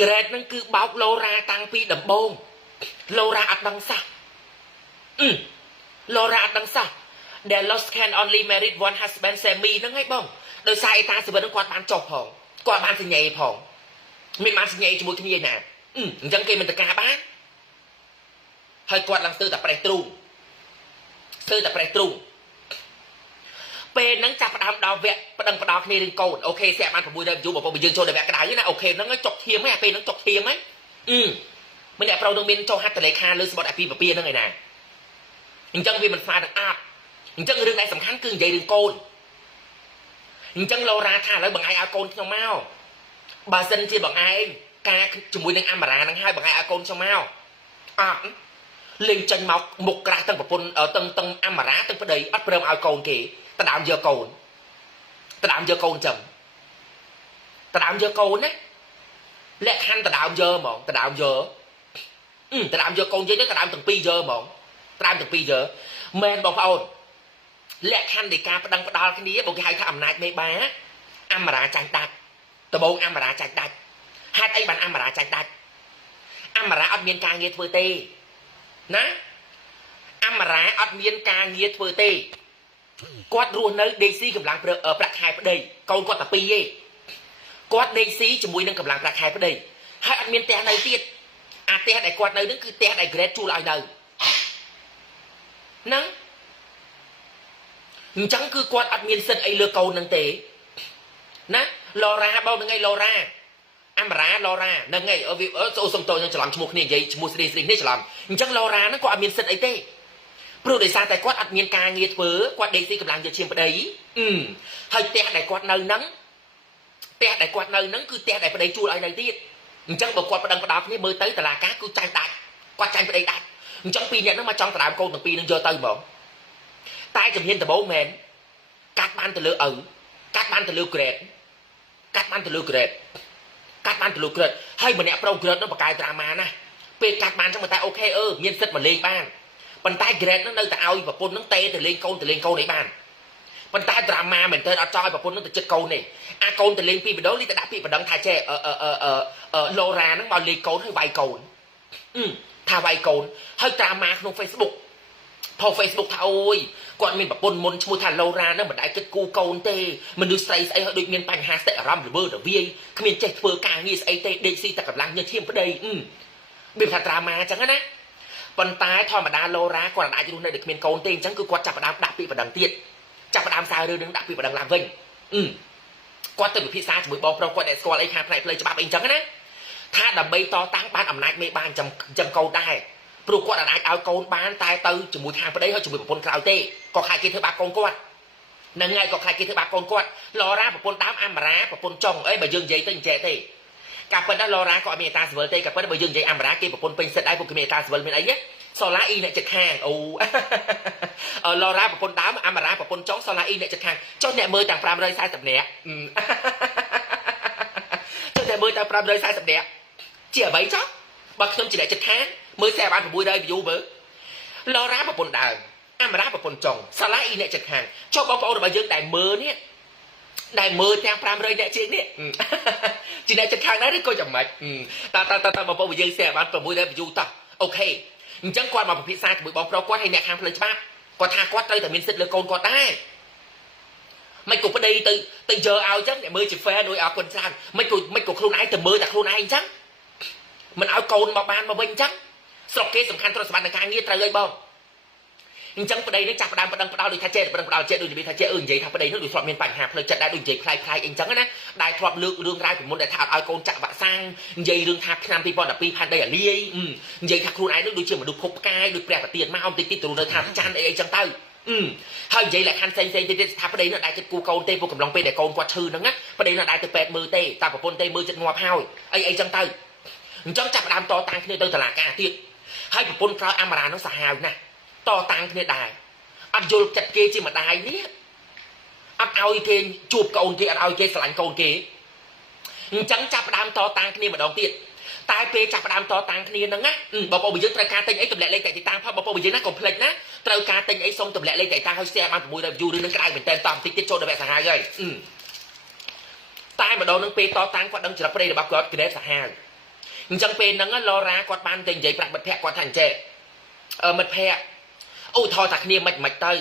ក្រេតនឹងគឺបោកឡូរ៉ាតាំងពីដំបូងឡូរ៉ាអត់ដឹងសោះឡូរ៉ាអត់ដឹងសោះដែល lost can only married one husband semi ហ្នឹងហើយបងដោយសារអេតាស៊ីវិលហ្នឹងគាត់បានចុះផងគាត់បានសញ្ញេផងមានបានសញ្ញេជាមួយគ្នាណាអញ្ចឹងគេមិនតការបានហើយគាត់ឡើងស្ទើរតែប្រេះទ្រូងពេលហ្នឹងចាប់ផ្ដើមដល់វគ្គប្តឹងផ្ដោគ្នារឿងកូនអូខេស្អាបាន600 view បងប្អូនយើងចូលដល់វគ្គក្តៅណាអូខេហ្នឹងចុកធៀមហ្នឹងពេលហ្នឹងចុកធៀមហ្នឹងមិនអ្នកប្រុសនឹងមានចុះហត្ថលេខាលើស្បត់អាពីពពាហ្នឹងឯណាអញ្ចឹងវាមិនស្មើនឹងអាប់អញ្ចឹងរឿងដែលសំខាន់គឺនិយាយរឿងកូន ចឹងឡូរ៉ាថាឥឡូវបងឯងឲ្យកូនខ្ញុំមកបើសិនជាបងឯងការជាមួយនឹងអាម៉ារ៉ានឹងហើយបងឯងឲ្យកូនខ្ញុំមកអត់លេងចាញ់មកមុខក្រាស់ទាំងប្រពន្ធទាំងអាម៉ារ៉ាទាំងប្តីអត់ព្រមឲ្យកូនគេតដើមយកកូនតដើមយកកូនចឹងតដើមយកកូនណាលក្ខខណ្ឌតដើមយកហ្មងតដើមយកតដើមយកកូននិយាយទៅតដើមទាំងពីរយកហ្មងតដើមទាំងពីរយកមែនបងប្អូនលក្ខខណ្ឌនៃការប្តឹងផ្ដាល់គ្នាបងគេហៅថាអំណាចមេបាអាម៉ារ៉ាចាញ់ដាច់ដំបូងអាម៉ារ៉ាចាញ់ដាច់ហេតុអីបានអាម៉ារ៉ាចាញ់ដាច់អាម៉ារ៉ាអត់មានការងារធ្វើទេណាអាម៉ារ៉ាអត់មានការងារធ្វើទេគាត់រស់នៅដេកស៊ីកម្លាំងប្រាក់ខែប្តីកូនគាត់តែពីរទេគាត់ដេកស៊ីជាមួយនឹងកម្លាំងប្រាក់ខែប្តីហើយអត់មានផ្ទះនៅទៀតអាផ្ទះដែលគាត់នៅនឹងគឺផ្ទះដែល grade ជួលឲ្យនៅហ្នឹងអញ្ចឹងគឺគាត់អត់មានសិទ្ធិអីលើកូននឹងទេណាឡូរ៉ាបងហ្នឹងឯងឡូរ៉ាអាម៉ារ៉ាឡូរ៉ាហ្នឹងឯងអូសុំតោខ្ញុំច្រឡំឈ្មោះគ្នានិយាយឈ្មោះស្រីនេះច្រឡំអញ្ចឹងឡូរ៉ាហ្នឹងគាត់អត់មានសិទ្ធិអីទេព្រោះដោយសារតែគាត់អត់មានការងារធ្វើគាត់ដេកស៊ីកម្លាំងយកឈាមប្តីហើយផ្ទះដែលគាត់នៅហ្នឹងផ្ទះដែលគាត់នៅហ្នឹងគឺផ្ទះដែលប្តីជួលឲ្យនៅទៀតអញ្ចឹងបើគាត់ប្តឹងផ្ដាល់គ្នាមើលទៅតឡាការគឺចាញ់ដាច់គាត់ចាញ់ប្តីដាច់អញ្ចឹងពីរនាក់ហ្នឹងមកចង់ដណ្ដើមកូនទាំងពីរហ្នឹងយកទៅហ្មងតែជំហានដំបូងមែនកាត់បានទៅលើឪកាត់បានទៅលើ grade កាត់បានទៅលើ grade កាត់បានទៅលើ grade ហើយម្នាក់ប្រុស grade នោះបកកាយត្រាម៉ាណាពេលកាត់បានចឹងតែអូខេមានសិទ្ធិមកលេងបានប៉ុន្តែ grade ហ្នឹងនៅតែឲ្យប្រពន្ធហ្នឹងទេទៅលេងកូនអីបានប៉ុន្តែ drama មែនតើអត់ចង់ឲ្យប្រពន្ធហ្នឹងទៅចិត្តកូនទេអាកូនទៅលេងពីម្ដងនេះទៅដាក់ពីបណ្ដឹងថាចេះឡូរ៉ាហ្នឹងមកលេងកូនហើយវាយកូនថាវាយកូនហើយ drama ក្នុង Facebook ផុស Facebook ថាអូយគាត់មានប្រពន្ធមុនឈ្មោះថាឡូរ៉ាហ្នឹងមិនដែលគិតគូកូនទេមនុស្សស្រីស្អីហើយដូចមានបញ្ហាស្ទះអារម្មណ៍ល្វើរវាយគ្មានចេះធ្វើការងារស្អីទេដេកស៊ីតែកម្លាំងញើសឈាមប្តីវាថា drama អញ្ចឹងណាប៉ុន្តែធម្មតាឡូរ៉ាគាត់អាចរស់នៅដូចគ្មានកូនទេអញ្ចឹងគឺគាត់ចាប់ផ្ដើមដាក់ពាក្យបណ្ដឹងទៀតចាប់ផ្ដើមសាររឿងនឹងដាក់ពាក្យបណ្ដឹងឡើងវិញគាត់ទៅពិភាក្សាជាមួយបងប្រុសគាត់ដែលស្គាល់អីខាងផ្នែកផ្លូវច្បាប់អីអញ្ចឹងណាថាដើម្បីតតាំងបានអំណាចមេបានចាំកូនដែរព្រោះគាត់អាចឲ្យកូនបានតែទៅជាមួយខាងប្តីហើយជាមួយប្រពន្ធក្រៅទេក៏ខ្លាចគេធ្វើបាបកូនគាត់នឹងហើយក៏ខ្លាចគេធ្វើបាបកូនគាត់ឡូរ៉ាប្រពន្ធដើមអាម៉ារ៉ាប្រពន្ធចុងអីបើយើងនិយាយទៅអញ្ចេះទេការពិតដល់ឡូរ៉ាក៏អត់មានអត្រាស៊ីវិលទេការពិតបើយើងនិយាយអាម៉ារ៉ាគេប្រពន្ធពេញសិទ្ធដែរពួកគេមានអត្រាស៊ីវិលមានអីសូឡាអ៊ីអ្នកចិត្តខាងអូឡូរ៉ាប្រពន្ធដើមអាម៉ារ៉ាប្រពន្ធចុងសូឡាអ៊ីអ្នកចិត្តខាងចុះអ្នកមើលទាំង540នាក់ចុះអ្នកមើលទាំង540នាក់ជាអ្វីចុះបើខ្ញុំជាអ្នកចិត្តខាងមើលតែបាន600 view មើលឡូរ៉ាប្រពន្ធដើមអាម៉ារ៉ាប្រពន្ធចុងសូឡាអ៊ីអ្នកចិត្តខាងចុះបងប្អូនរបស់យើងដែលមើលនេះដែលមើលទាំង500អ្នកជាងនេះជាអ្នកចិត្តខាងដែរឬក៏យ៉ាងម៉េចតើបងប្អូនរបស់យើងតែបាន600 view តោះអូខេអញ្ចឹងគាត់មកពិភាក្សាជាមួយបងប្រុសគាត់ហើយអ្នកខាងផ្លូវច្បាប់គាត់ថាគាត់ត្រូវតែមានសិទ្ធិលើកូនគាត់ដែរមិនក៏ប្តីទៅយកឲ្យអញ្ចឹងអ្នកមើលជា fair ដោយអរគុណច្រើនមិនក៏ខ្លួនឯងទៅមើលតែខ្លួនឯងអញ្ចឹងមិនឲ្យកូនមកបានមកវិញអញ្ចឹងស្រុកគេសំខាន់ទ្រព្យសម្បត្តិនៃការងារត្រូវអីបងអញ្ចឹងប្តីនេះចាប់ផ្ដើមប្តឹងផ្ដោតដូចថាចេះប្តឹងផ្ដោតចេះដូចនិយាយថាចេះនិយាយថាប្តីនោះដូចធ្លាប់មានបញ្ហាផ្លូវចិត្តដែរដូចនិយាយខ្លាយអីអញ្ចឹងណាដែលធ្លាប់លើករឿងរ៉ាវពីមុនដែលថាអត់ឲ្យកូនចាក់វ៉ាក់សាំងនិយាយរឿងថាឆ្នាំ2012ផានដីអាលាយនិយាយថាខ្លួនឯងនោះដូចជាមនុស្សភពផ្កាយដូចព្រះប្រទានមកបន្តិចទៅនៅថាចាន់អីអញ្ចឹងទៅហើយនិយាយលក្ខខណ្ឌផ្សេងទៀតថាប្តីនោះដែលគិតគូកូនទេពួកកំឡុងពេលដែលកូនគាត់ឈឺហ្នឹងណាប្តីនោះដែលទៅពេទ្យមើលទេតែប្រពន្ធទេមើលចិត្តងាប់ហើយអីអញ្ចឹងទៅអញ្ចឹងចាប់ផ្ដើមតតាំងគ្នាទៅតុលាការទៀតហើយប្រពន្ធក្រោយអាម៉ារ៉ានោះសាហាវណាស់តតាំងគ្នាដែរអត់យល់ចិត្តគេជាម្ដាយនេះអត់ឲ្យគេជួបកូនគេអត់ឲ្យគេស្រឡាញ់កូនគេអញ្ចឹងចាប់ផ្ដើមតតាំងគ្នាម្ដងទៀតតែពេលចាប់ផ្ដើមតតាំងគ្នាហ្នឹងណាបងប្អូនយើងត្រូវការទិញអីទម្លាក់លេខតែទីតាំងផងបងប្អូនយើងណាកុំភ្លេចណាត្រូវការទិញអីសុំទម្លាក់លេខតែតាំងឲ្យ share បាន600 view ឬនឹងក្តៅមែនតើតបន្តិចទៀតចូលដល់វគ្គសាហាវហើយតែម្ដងហ្នឹងពេលតតាំងគាត់ដឹងចរិតប្តីរបស់គាត់ក្រេតសាហាវអញ្ចឹងពេលហ្នឹងឡូរ៉ាគាត់បានទៅនិយាយប្រាប់មិត្តភក្តិគាត់ថាអញ្ចេះមិត្តភក្តិឧទាហរណ៍ថាគ្នាមិនទៅ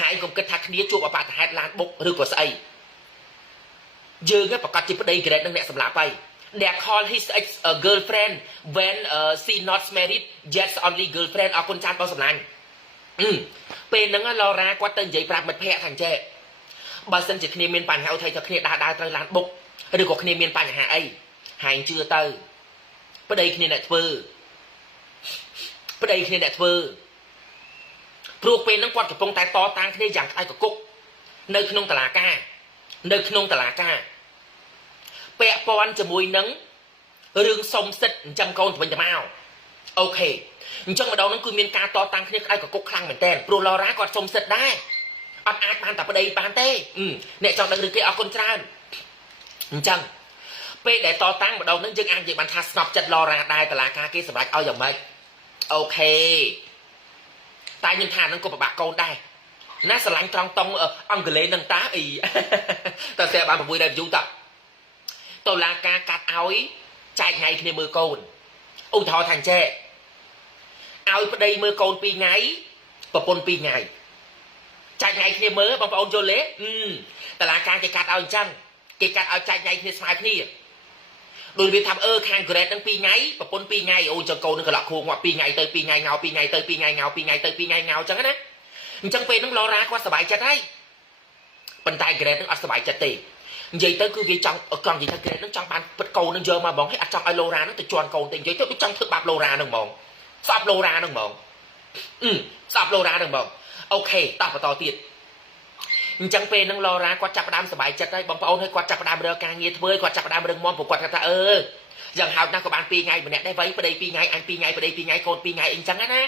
ហើយកុំគិតថាគ្នាជួបអបតហេតុឡានបុកឬក៏ស្អីយើងប្រកាសជាប្តីក្រេតនឹងអ្នកសម្លាប់ហើយ they call his ex girlfriend when she not married yet only girlfriend អរគុណចានបងសម្លាញ់ពេលហ្នឹងឡូរ៉ាគាត់ទៅនិយាយប្រាប់មិត្តភក្តិថាអញ្ចេះបើសិនជាគ្នាមានបញ្ហាឧទាហរណ៍ថាគ្នាដើរត្រូវឡានបុកឬក៏គ្នាមានបញ្ហាអីហើយជឿទៅប្តីគ្នាអ្នកធ្វើព្រោះពេលហ្នឹងគាត់កំពុងតែតតាំងគ្នាយ៉ាងក្តៅកគុកនៅក្នុងតុលាការ nơi không tả lá ca bẹ pon cho mùi nắng rương sông xịt trăm con thì mìnhจะmauโอเคจังมาดองนั้นคือมีการต่อตังค์ไอ้กับกุ๊กคลังเหมือนกันโปรลอร่าก็สมเสร็จได้อัดอาดปานแต่ประเดี๋ยวปานเต้เนี่ยจังดังดึงเกี่ยวคนจานจังเป้แต่ต่อตังค์มาดองนั้นจึงอ่านอย่างบรรทัดสนับจัดลอร่าได้แต่ละการเกี่ยวสบายเอาอย่างไรโอเคตายยังทานนั้นก็ปะบะโกนได้น่าสลังตรงตรงอังกฤษนังตาอีแต่เสียบางผมvuiได้ยุ่งต่อตัวลาการกัดเอาใจไงในมือโกนอุทธรทางแจ้เอาไปได้มือโกนปีไงปะปนปีไงใจไงในมือบางปอนโจเล่แต่ละการจะกัดเอาจังจะกัดเอาใจไงในสมัยนี้โดยวิธีทำคางเกรดตั้งปีไงปะปนปีไงโอ้จังโกนนึกหลักคงว่าปีไงเตยปีไงเงาปีไงเตยปีไงเงาปีไงเตยปีไงเงาจังนะจังเป็นต้องรอรักว่าสบายจะได้ปัญไตเกรดต้องอัดสบายจะตีvậy tới cứ vì trong còn gì thằng kia nó trong bàn bật cầu nó giờ mà bọn hay trong ai lô ra nó từ tròn cầu tiền vậy tới trong thức bạc lô ra đừng bọn sập lô ra đừng bọn sập lô ra đừng bọn ok tao phải to tiền chẳng về nó lo ra quạt chặt đam sờ bài chặt đây bọn ông hay quạt chặt đam được càng nghe thôi quạt chặt đam được món của quạt người ta rằng hào đang có bàn pi ngay mà nè đây vậy bên đây pi ngay anh pi ngay bên đây pi ngay con pi ngay anh trắng á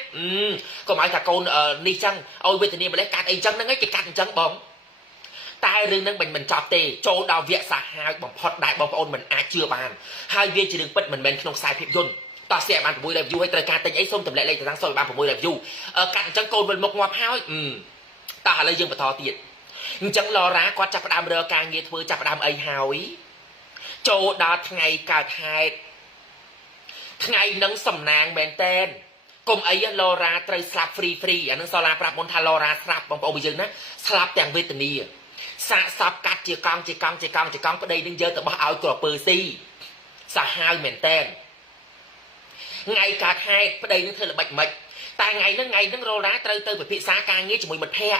có mấy thằng con đi chăng ôi bên này mà lấy cắt anh trắng nó ngay cái cắt trắng bọn tai rừng năng mình chọc tê châu đào việt xả hai bằng phật đại bằng ôn mình ai chưa bàn hai viên chỉ đừng bật mình không sai phiền dồn ta sẽ bàn của mùi đẹp du hay trời ca tình ấy xong tầm lệ lên từ tháng sau bàn của mùi đẹp du cạn trắng côn mình một ngoạp hai ta là dương và thò tiền chẳng lo rá có chặt đam rơ ca nghe thôi chặt đam ấy hào ý châu đó ngày cả ngày nắng sầm nàng bèn tên cùng ấy lo ra trời slap free anh sao là prap môn tha lo ra slap bằng ôn bây giờ nè slap chẳng về tình đi xạ sập cắt chỉ con ở đây đang dơ từ bao áo của Percy xạ hai mền tên ngày cả hai ở đây nó thôi là bạch mạch tại ngày nó rô lá tới phải bị xa ca nghe cho mùi mật he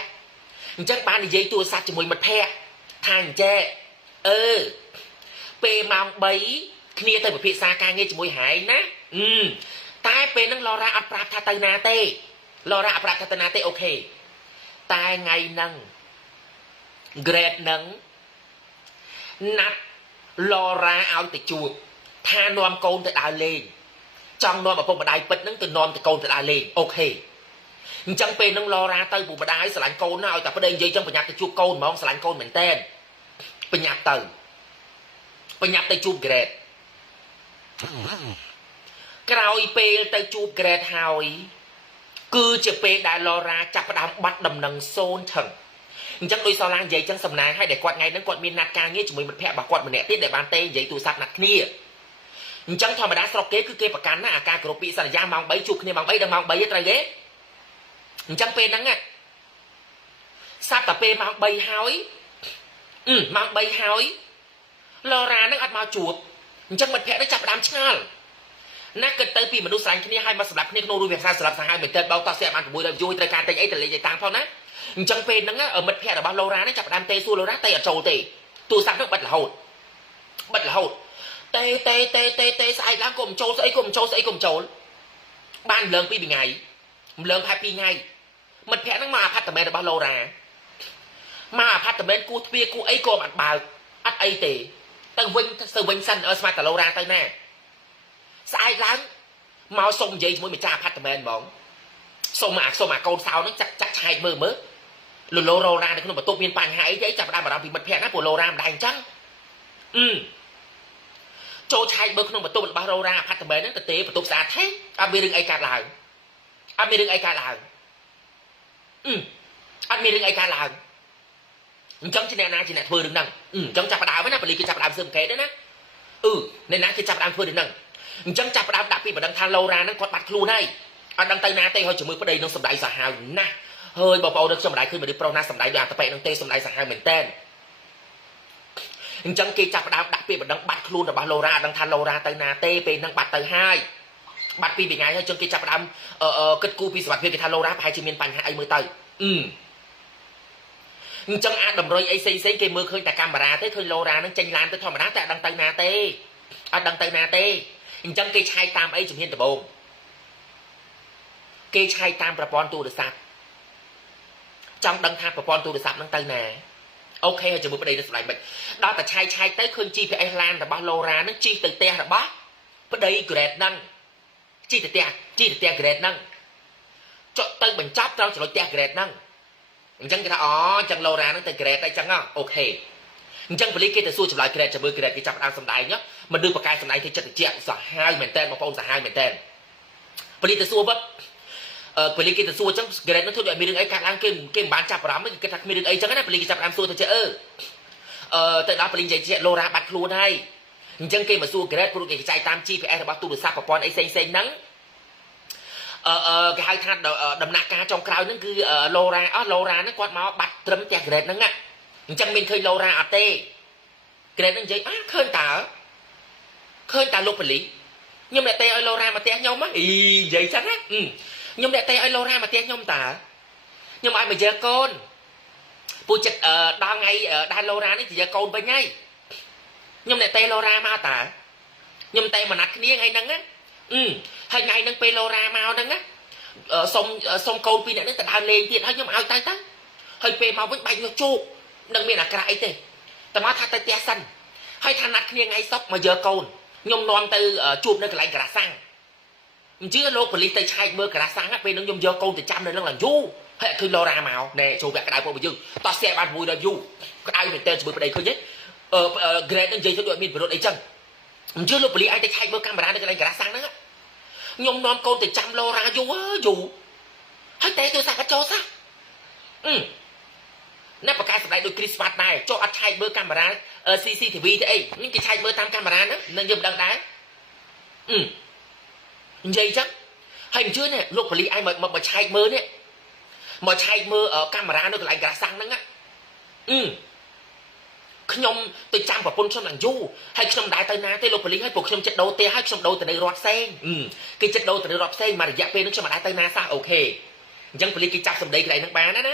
chắc ban thì dây tua sát cho mùi mật he thằng che pe mong bấy kia tới phải bị xa ca nghe cho mùi hải ná tai pe nó lo ra aprat thatanate lo ra aprat thatanate ok tai ngày nâng Great nắng nát lo ra ao từ chuột tha nom côn từ đài lên trong nom mà phong đài bật nắng từ nom từ côn từ đài lên ok chẳng pe nắng lo ra tới bù đài sờ lạnh côn nào tại đây dây trong bờ nhạc từ chuột côn mà ông sờ lạnh côn mình tên bờ nhạc từ chuột Great cái nào pe từ chuột Great hào cứ chỉ pe đài lo ra chặt đám bắt đầm nằng xôn thằng chẳng đôi sao lang vậy chẳng sầm nàng hay để quạt ngày đến quạt miền nát ca nghe chúng mình bật phẹ bà quạt mình nẹt tiết để bàn tê vậy tụ sạt nát kia chẳng thò mà đá sọc kế cứ kê bạc cán á ca cột bị sạt da mong bấy chụp kia mong bấy đang mong bấy trái ghế chẳng pe nắng á sạt tập pe mong bấy hói mong bấy hói lo ra nó ăn mao chuột chẳng bật phẹ nó chặt đám chal nát cực tới vì mình đu sành kia hai mà sập đạp kia nô đu việc sập hai mình tên bao tao sẽ ăn của bùi vui trai ca tây ấy tây lấy tàng phong á chẳng phê nắng ở mật phe ở bao lâu ra nó chặt đam tê xua lâu ra tê ở trầu tê tu sang nước bật là hột tê sai lắm cùng trâu ban lớn pi bị ngày lớn hai pi ngày mật phe nó mà phát tầm ở bao lâu ra mà phát tầm bên cu thia cu ấy cô mặt bà ắt ấy tê từ vinh sân ở smart lâu ra tây nè sai lắm mau xông dây mới cha phát tầm bên bóng xông mà con sao nó chắc hai mơ mớ lô rô ra nó mà tốt miên bàn hãy giấy chặt đam mà đam vì bật phèn á của lô ra đành chăng cho chạy bớt nó mà tốt bao rô ra phát tầm bén nó tế và tốt xa thế anh mi đừng ai cạt lại anh mi đừng ai cạt lại chấm trên này chỉ là thôi đừng nằng chấm chặt đam với nè phải lấy cái chặt đam sớm kế đấy nè nên nãy cái chặt đam thôi đừng nằng chấm chặt đam đạp vì mà đang than lâu ra nó còn bật luôn này anh đang tay ná tay hơi chỉ mới có đây nó sầm đại xả hào nè hơi bảo được sầm đại khi mà đi pro na sầm đại đoàn tập bẹ đang tê sầm đại xả hào mình tên chẳng kia chặt đam đặc biệt mà đang bật luôn là bao lô ra đang than lâu ra tay ná tê pe đang bật tay hai bật pi bị ngay hay chẳng kia chặt đam kết cu pi sầm bật pi than lâu ra hai chỉ miền pan hai mới tay chẳng ăn đầm rồi ấy xây cái mưa khơi tại camera tới khơi lô ra nó tranh lan tới thôi mà đá tại đang tay ná tê đang tay ná tê chẳng kia chai tam ấy chụp hiên tập bồn kê chai tamประปอนตูđược sạp trong đăng thamประปอนตูđược sạp đăng tay nè អូខេហើយជាមួយប្តីទៅស្ដាយមិនដល់តែឆាយទៅឃើញ GPS ឡានរបស់ឡូរ៉ានឹងជិះទៅផ្ទះរបស់ប្តី Grade ហ្នឹងជិះទៅផ្ទះGrade ហ្នឹងចុចទៅបញ្ចប់ត្រូវចំណុចផ្ទះ Grade ហ្នឹងអញ្ចឹងគេថាអូអញ្ចឹងឡូរ៉ាហ្នឹងទៅ Grade អីចឹងអូខេអញ្ចឹងប៉ូលីសគេទៅសួរចម្លើយ Grade ជាមួយ Grade គេចាប់ផ្ដើមសម្ដែងមនុស្សបកកែសម្ដែងគេចិត្តត្រជាក់សាហាវមែនតើបងប្អូនសាហាវមែនតើប៉ូលីសទៅសួរវឹកប៉ូលីសគេទៅសួរអញ្ចឹង Grade ហ្នឹងធ្វើដូចមានរឿងអីកាត់ឡើងគេមិនបានចាប់អារម្មណ៍គេគិតថាគ្មានរឿងអីចឹងណាប៉ូលីសគេចាប់ផ្ដើមសួរទៅចេះទៅដល់ប៉ូលីសនិយាយឡូរ៉ាបាត់ខ្លួនហើយអញ្ចឹងគេមកសួរ Grade ព្រោះគេចែកតាម GPS របស់ទូរស័ព្ទប្រព័ន្ធអីផ្សេងហ្នឹងគេហៅថាដំណាក់កាលចុងក្រោយហ្នឹងគឺឡូរ៉ាហ្នឹងគាត់មកបាត់ត្រឹមផ្ទះ Grade ហ្នឹងអញ្ចឹងមានឃើញឡូរ៉ាអត់ទេ Grade ហ្នឹងនិយាយឃើញតើលោកប៉ូលីសខ្ញុំអ្នកទេឲ្យឡូរ៉ាមកផ្ទះខ្ញុំនិយាយចឹងណាខ្ញុំអ្នកទេឲ្យឡូរ៉ាមកផ្ទះខ្ញុំតើខ្ញុំឲ្យមកយើកូនពូចិត្តដល់ថ្ងៃដែលឡូរ៉ានេះទៅយើកូនវិញហើយខ្ញុំអ្នកទេឡូរ៉ាមកតើខ្ញុំតែមកណាត់គ្នាថ្ងៃហ្នឹងណាហើយថ្ងៃហ្នឹងពេលឡូរ៉ាមកហ្នឹងណាសុំកូនពីរនាក់ហ្នឹងទៅដើរលេងទៀតហើយខ្ញុំឲ្យទៅហើយពេលមកវិញបាច់ខ្ញុំជោគនឹងមានអាក្រក់អីទេតែមកថាទៅផ្ទះសិនហើយថាណាត់គ្នាថ្ងៃសុកមកយើកូនខ្ញុំនាំទៅជួបនៅកន្លែងក្រាសាំងអញ្ចឹងលោកប៉ូលីសទៅឆែកមើលក្រាសាំងពេលហ្នឹងខ្ញុំយកកូនទៅចាំនៅនឹងឡើងយូរហើយអត់ឃើញឡូរ៉ាមកណែចូលវគ្គក្តៅពួកយើងតោះស្ទះបាន100យូរក្តៅមែនតើជាមួយប្តីឃើញទេGrade ហ្នឹងនិយាយទៅដូចមានពិរុទ្ធអីចឹងអញ្ចឹងលោកប៉ូលីសឲ្យទៅឆែកមើលកាមេរ៉ានៅកន្លែងក្រាសាំងហ្នឹងខ្ញុំនាំកូនទៅចាំឡូរ៉ាយូរហើយតែទូរស័ព្ទអត់ចូលសោះណាប្រកាសសម្ដែងដូច Chris Watt ដែរចូលអត់ឆែកមើលកាមេរ៉ា CCTV ទេអីនេះគេឆែកមើលតាមកាមេរ៉ាហ្នឹងនឹងយើងមិនដឹងដែរនិយាយចឹងហើយអញ្ជើញនេះលោកប៉ូលីសឲ្យមកឆែកមើលនេះមកឆែកមើលកាមេរ៉ានៅកន្លែងក្រាសាំងហ្នឹងខ្ញុំទៅចាំប្រពន្ធខ្ញុំឡើងយូរហើយខ្ញុំដែរទៅណាទេលោកប៉ូលីសហើយពួកខ្ញុំចិត្តដូរផ្ទះហើយខ្ញុំដូរទៅនៅរដ្ឋផ្សេងគេចិត្តដូរទៅនៅរដ្ឋផ្សេងមករយៈពេលហ្នឹងខ្ញុំមិនដែរទៅណាសោះអូខេអញ្ចឹងប៉ូលីសគេចាប់សម្ដីកន្លែងហ្នឹងបានណា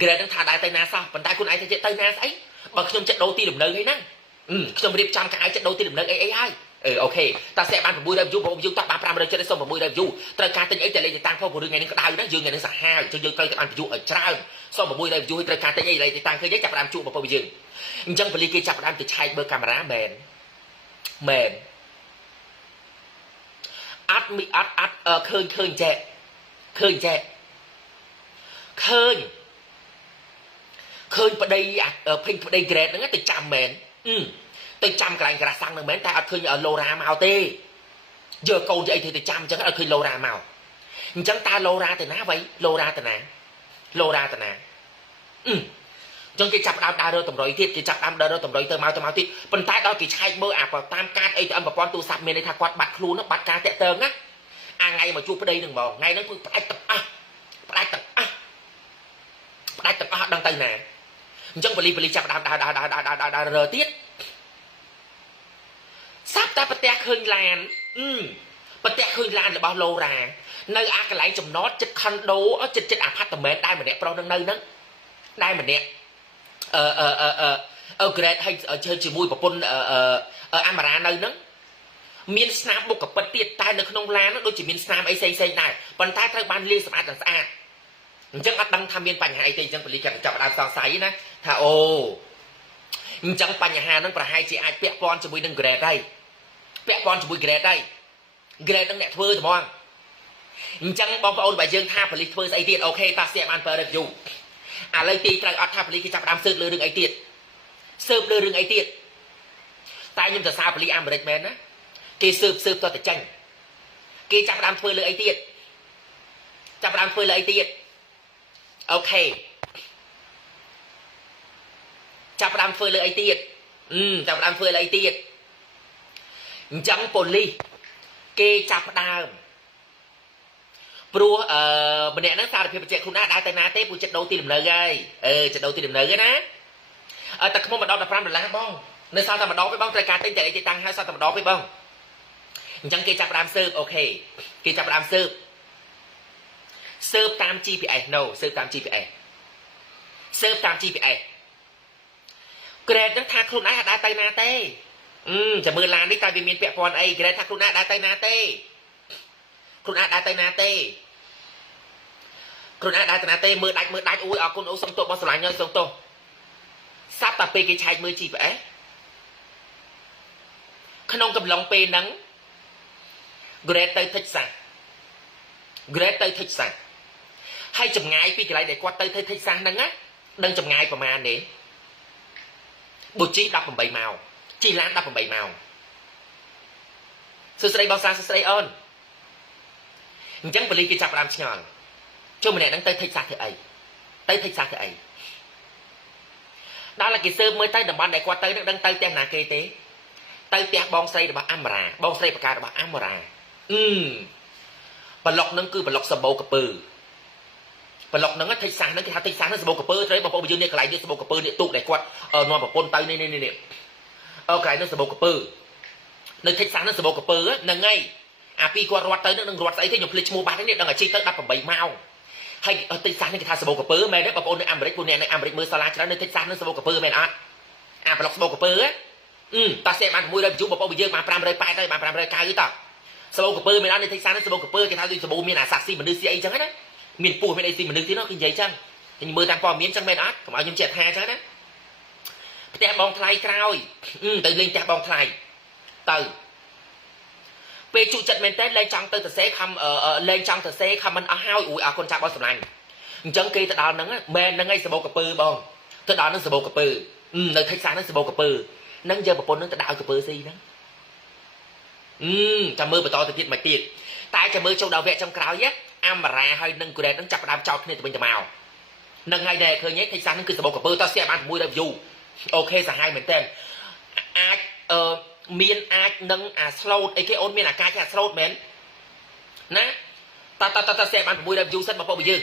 Grade ហ្នឹងថាដែរទៅណាសោះប៉ុន្តែខ្លួនឯងទៅណាស្អីបើខ្ញុំចិត្តដូរទីលំនៅហើយណាខ្ញុំរៀបចំកៅចិត្តដូរទីលំនៅអីហើយអូខេតើស្ទះបាន600 view បងយើងតោះបាន570សុំ600 view ត្រូវការទិញអីតែលេខតាំងផងព្រោះថ្ងៃនេះក្តៅណាយើងថ្ងៃនេះសាហាវយើងត្រូវតែបាន view ឲ្យច្រើនសុំ600 view ត្រូវការទិញអីលេខតាំងឃើញទេចាប់បានជួបបងប្អូនយើងអញ្ចឹងប៉ូលីសគេចាប់បានទៅឆែកមើលកាមេរ៉ាមែនអត់ឃើញឃើញប្តីភេញប្តី Grade ហ្នឹងទៅចាំមែនទៅចាំកន្លែងក្រាសាំងហ្នឹងមែនតែអត់ឃើញឡូរ៉ាមកទេយកកូនទៅអីទៅចាំអញ្ចឹងអត់ឃើញឡូរ៉ាមកអញ្ចឹងតើឡូរ៉ាទៅណាវ៉ៃឡូរ៉ាទៅណាអញ្ចឹងគេចាប់ដើមដើររើតម្រុយទៀតគេចាប់ដើមដើររើតម្រុយទៅមកទៀតប៉ុន្តែដល់គេឆែកមើលតាមកាតអីទៅប្រព័ន្ធទូរស័ព្ទមានន័យថាគាត់បាត់ខ្លួនបាត់ការតាក់ទងណាថ្ងៃមកជួបប្តីហ្នឹងហ្មងថ្ងៃហ្នឹងគឺផ្ដាច់ទាំងអស់ដឹងទៅណាអញ្ចឹងប៉ូលីសចាប់ដើមដើររើទៀតសាប់តែប្រទះឃើញឡានរបស់ឡូរ៉ានៅអាកន្លែងចំណតចិត្តខុនដូចិត្តអាផាតមែនដែរម្នាក់ប្រុសនឹងនៅហ្នឹងដែរម្នាក់Grade ឲ្យជាមួយប្រពន្ធអាម៉ារ៉ានៅហ្នឹងមានស្នាមបុកកពិតទៀតតែនៅក្នុងឡានហ្នឹងដូចជាមានស្នាមអីផ្សេងដែរប៉ុន្តែត្រូវបានលាងសម្អាតទាំងស្អាតអញ្ចឹងអត់ដឹងថាមានបញ្ហាអីទេអញ្ចឹងប៉ូលីសគេចាប់ដើមសង្ស័យណាថាអូអញ្ចឹងបញ្ហាហ្នឹងប្រហែលជាអាចពាក់ព័ន្ធជាមួយនឹង Grade ហើយGrade ហ្នឹងអ្នកធ្វើត្មងអញ្ចឹងបងប្អូនបើយើងថាប៉ូលីសធ្វើស្អីទៀតអូខេតាស្ទះបានper review ឥឡូវទីត្រូវអត់ថាប៉ូលីសគេចាប់ដើមស៊ើបលើរឿងអីទៀតតែខ្ញុំសរសើរប៉ូលីសអាមេរិកមែនណាគេស៊ើបតទៅចាញ់គេចាប់ដើមធ្វើលើអីទៀតអូខេចាប់ដើមធ្វើលើអីទៀតអញ្ចឹងប៉ូលីសគេចាប់ដើមព្រោះម្នាក់ហ្នឹងសារភាពបញ្ជាក់ខ្លួនណាដែរទៅណាទេពូចិត្តដូរទីលំនៅហើយចិត្តដូរទីលំនៅហ្នឹងណាតែខ្ញុំម្ដង$15បងនៅសល់តែម្ដងទេបងត្រូវការទិញតែអីតាំងហើយសល់តែម្ដងទេបងអញ្ចឹងគេចាប់ដើមស៊ើបអូខេគេចាប់ដើមស៊ើបតាម GPS ស៊ើបតាម GPS Grade ហ្នឹងថាខ្លួនឯងអាចដើរទៅណាទេចាំមើលឡាននេះតើវាមានពាក់ព័ន្ធអី Grade ថាខ្លួនឯងដើរទៅណាទេមើលដាច់អួយអរគុណអូសុំទោសបងស្រឡាញ់ហើយសុំទោស សាប់តាពេលគេឆែកមើល GPS ក្នុងកំឡុងពេលហ្នឹង Great ទៅ Texas Great ទៅ Texas ហើយចម្ងាយពីកន្លែងដែលគាត់ទៅ Texas ហ្នឹងណាដឹងចម្ងាយប្រមាណទេបុជី18ម៉ោងជីឡាន18ម៉ោងសួស្ដីបងសាសួស្ដីអូនអញ្ចឹងប៉ូលីសគេចាប់ផ្ដើមឆ្ងល់ចុះម្នាក់ហ្នឹងទៅ Texas ធ្វើអីទៅ Texas ធ្វើអីដល់តែគេស៊ើបមើលទៅតំបន់ដែលគាត់ទៅនឹងដឹងទៅផ្ទះណាគេទេទៅផ្ទះបងស្រីរបស់អាមរ៉ាបងស្រីបការបស់អាមរ៉ាប្លុកហ្នឹងគឺប្លុកសម្បូរកពើប្លុកហ្នឹងថេសាសហ្នឹងគេថាថេសាសហ្នឹងសម្បូរកពើត្រូវបងប្អូនយើងនេះកន្លែងនេះសម្បូរកពើនេះទូកដែលគាត់នាំប្រពន្ធទៅនេះកន្លែងហ្នឹងសម្បូរកពើនៅថេសាសហ្នឹងសម្បូរកពើហ្នឹងហើយអាពីគាត់រត់ទៅនឹងរត់ស្អីទេខ្ញុំភ្លេចឈ្មោះបាត់នេះដឹងអាជីទៅ18ម៉ោងហើយថេសាសហ្នឹងគេថាសម្បូរកពើមែនទេបងប្អូននៅអាមេរិកពួកអ្នកនៅអាមេរិកមើលសាឡាច្រើននៅថេសាសហ្នឹងសម្បូរកពើមែនអត់អាប្លុកសម្បូរកពើតាសេបាន600 view បងប្អូនយើងបាន580ហើយបាន590ហើយតោះសម្បូរកពើមែនអត់នៅថេសាសហ្នឹងសម្បូរកពើគេថាដូចសម្បូរមានអាសាក់ស៊ីមនុស្សស៊ីអីចឹងណាមានពស់មានអីស៊ីមនុស្សទៀតនោះគេនិយាយចឹងខ្ញុំមើលតាមព័ត៌មានចឹងមែនអត់កុំឲ្យខ្ញុំចេះថាចឹងណាផ្ទះបងថ្លៃក្រោយទៅលេងផ្ទះបងថ្លៃទៅពេលជក់ចិត្តមែនតើលេងចង់ទៅសរសេរខំលេងចង់សរសេរ comment អស់ហើយអរគុណចាស់បងសម្លាញ់អញ្ចឹងគេទៅដល់ហ្នឹងមែនហ្នឹងឯងសម្បូរកពើបងទៅដល់ហ្នឹងសម្បូរកពើនៅថេសាសហ្នឹងសម្បូរកពើហ្នឹងយកប្រពន្ធហ្នឹងទៅដាក់ឲ្យកពើស៊ីហ្នឹងចាំមើលបន្តទៅទៀតមកទៀតតែចាំមើលចូលដល់វគ្គចុងក្រោយអាមរ៉ាហើយនឹង Great ហ្នឹងចាប់ផ្ដើមចោលគ្នាទៅវិញទៅមកនឹងហើយដែរឃើញទេថេសាសហ្នឹងគឺសម្បូរកពើតោះស្ទះបាន600 view អូខេសាហាវមែនតើអាចមានអាចនឹងអា slot អីគេអូនមានអាការជា slot មែនណាតស្ទះបាន600 view សិនបងប្អូនយើង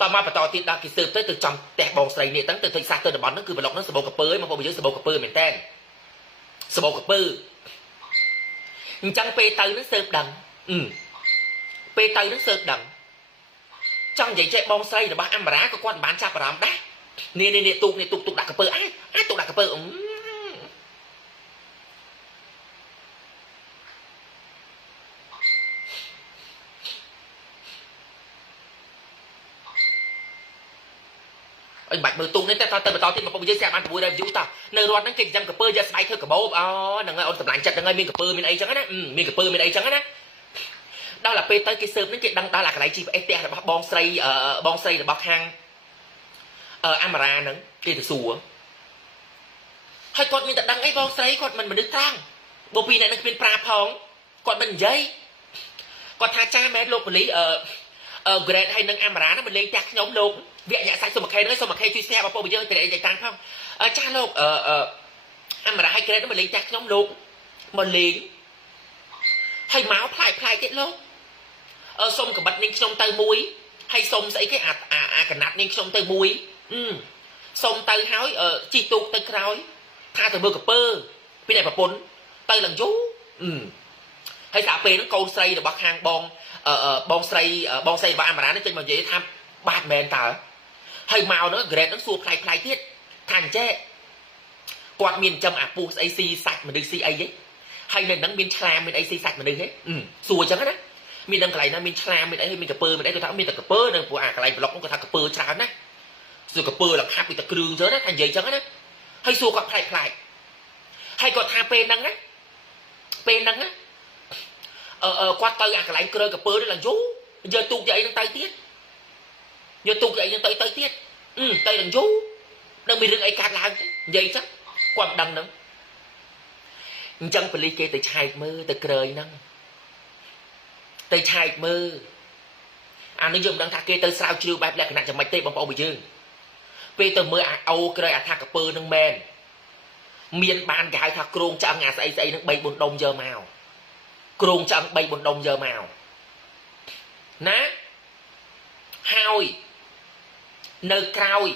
តមកបន្តទៀតដល់គេស៊ើបទៅចំផ្ទះបងស្រីនេះទៅថេសាសទៅតំបន់ហ្នឹងគឺប្លុកហ្នឹងសម្បូរកពើបងប្អូនយើងសម្បូរកពើមែនតើសម្បូរកពើអញ្ចឹងពេលទៅនឹងស៊ើបដឹងពេលទៅនឹងស៊ើបដឹងចង់និយាយចេះបងស្រីរបស់អាមរ៉ាក៏គាត់មិនបានចាប់អារម្មណ៍ដែរនេះទូកដាក់កពើទូកដាក់កពើអីបាច់មើលទូកនេះតែទៅបន្តទៀតបងប្អូនយើងស្រាប់បាន600 view តោះនៅរត់ហ្នឹងគេចាំកពើយកស្បែកធ្វើកបោបហ្នឹងហើយអូនសម្លាញ់ចិត្តហ្នឹងហើយមានកពើមានអីចឹងណាមានកពើមានអីចឹងណាដល់តែពេលទៅគេស៊ើបហ្នឹងគេដឹងដល់អាកន្លែង GPS ផ្ទះរបស់បងស្រីរបស់ខាងអាមរ៉ាហ្នឹងគេទៅសួរហើយគាត់មានតែដឹងអីបងស្រីគាត់មិនមនុស្សត្រង់បើពីអ្នកនឹងគ្មានប្រាផងគាត់មិននិយាយគាត់ថាចាមែនលោកប៉ូលីGreat ហើយនឹងអាមរ៉ាហ្នឹងមកលេងផ្ទះខ្ញុំលោកវគ្គញាក់សាច់សុំខេហ្នឹងសុំខេជួយស្ទះបងប្អូនយើងទៅនិយាយតាមផងចាស់លោកអាមរ៉ាហើយ Great មកលេងផ្ទះខ្ញុំលោកមកលេងហើយមកផ្លាយទៀតលោកសុំកបិតនាងខ្ញុំទៅមួយហើយសុំស្អីគេអាកណាត់នាងខ្ញុំទៅមួយសុំទៅហើយជីទូកទៅក្រោយថាទៅមើលកពើពីតែប្រពន្ធទៅឡើងយូរហើយស្អាពេលហ្នឹងកូនស្រីរបស់ខាងបងស្រីរបស់អាមរ៉ានេះចេញមកនិយាយថាបាទមែនតើហើយមកនោះ Great ហ្នឹងសួរផ្លាយទៀតថាអញ្ចេះគាត់មានចំអាពុះស្អីស៊ីសាច់មនុស្សស៊ីអីហ៎ហើយនៅហ្នឹងមានឆ្លាមមានអីស៊ីសាច់មនុស្សហ៎សួរអញ្ចឹងណាមានដឹងកន្លែងណាមានឆ្លាមមានអីមានកពើមានអីគាត់ថាមានតែកពើនៅព្រោះអាកន្លែងប្លុកហ្នឹងគាត់ថាកពើច្រើនណាសួរកពើលខាប់ពីតែគ្រឿងអញ្ចឹងណាថានិយាយអញ្ចឹងណាហើយសួរគាត់ផ្លាយហើយគាត់ថាពេលហ្នឹងណាគាត់ទៅអាកន្លែងគ្រើកពើនេះឡើងយូរយកទូកយកអីហ្នឹងទៅទៀតយកទូកយកអីហ្នឹងទៅទៀតទៅឡើងយូរនឹងមានរឿងអីកាត់ឡើងនិយាយចឹងគាត់មិនដឹងហ្នឹងអញ្ចឹងប៉ូលីសគេទៅឆែកមើលទៅក្រើយហ្នឹងទៅឆែកមើលអានេះយើងមិនដឹងថាគេទៅស្រាវជ្រាវបែបលក្ខណៈយ៉ាងម៉េចទេបងប្អូនរបស់យើងពេលទៅមើលអាអូក្រើយអាថាកពើហ្នឹងមែនមានបានគេហៅថាក្រងឆ្អឹងអាស្អីហ្នឹង3 4ដុំយកមកក្រងឆ្អឹង3 4ដុំយកមកណាហើយនៅក្រោយ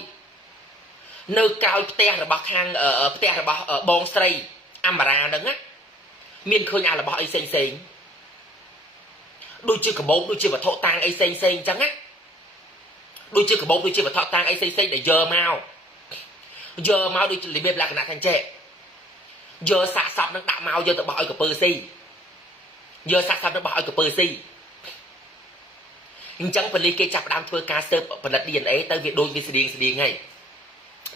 ផ្ទះរបស់ខាងផ្ទះរបស់បងស្រីអាមរ៉ាហ្នឹងណាមានឃើញអារបស់អីផ្សេងដូចជាកបោបដូចជាវត្ថុតាងអីផ្សេងអញ្ចឹងណាដូចជាកបោបដូចជាវត្ថុតាងអីផ្សេងដែលយកមកដូចជារបៀបលក្ខណៈថាអញ្ចេះយកសាកសពនឹងដាក់មកយកទៅបោះឲ្យកពើស៊ីយកសាកសពនឹងបោះឲ្យកពើស៊ីអញ្ចឹងប៉ូលីសគេចាប់ផ្ដើមធ្វើការស៊ើបផលិត DNA ទៅវាដូចវាស្តៀងហើយ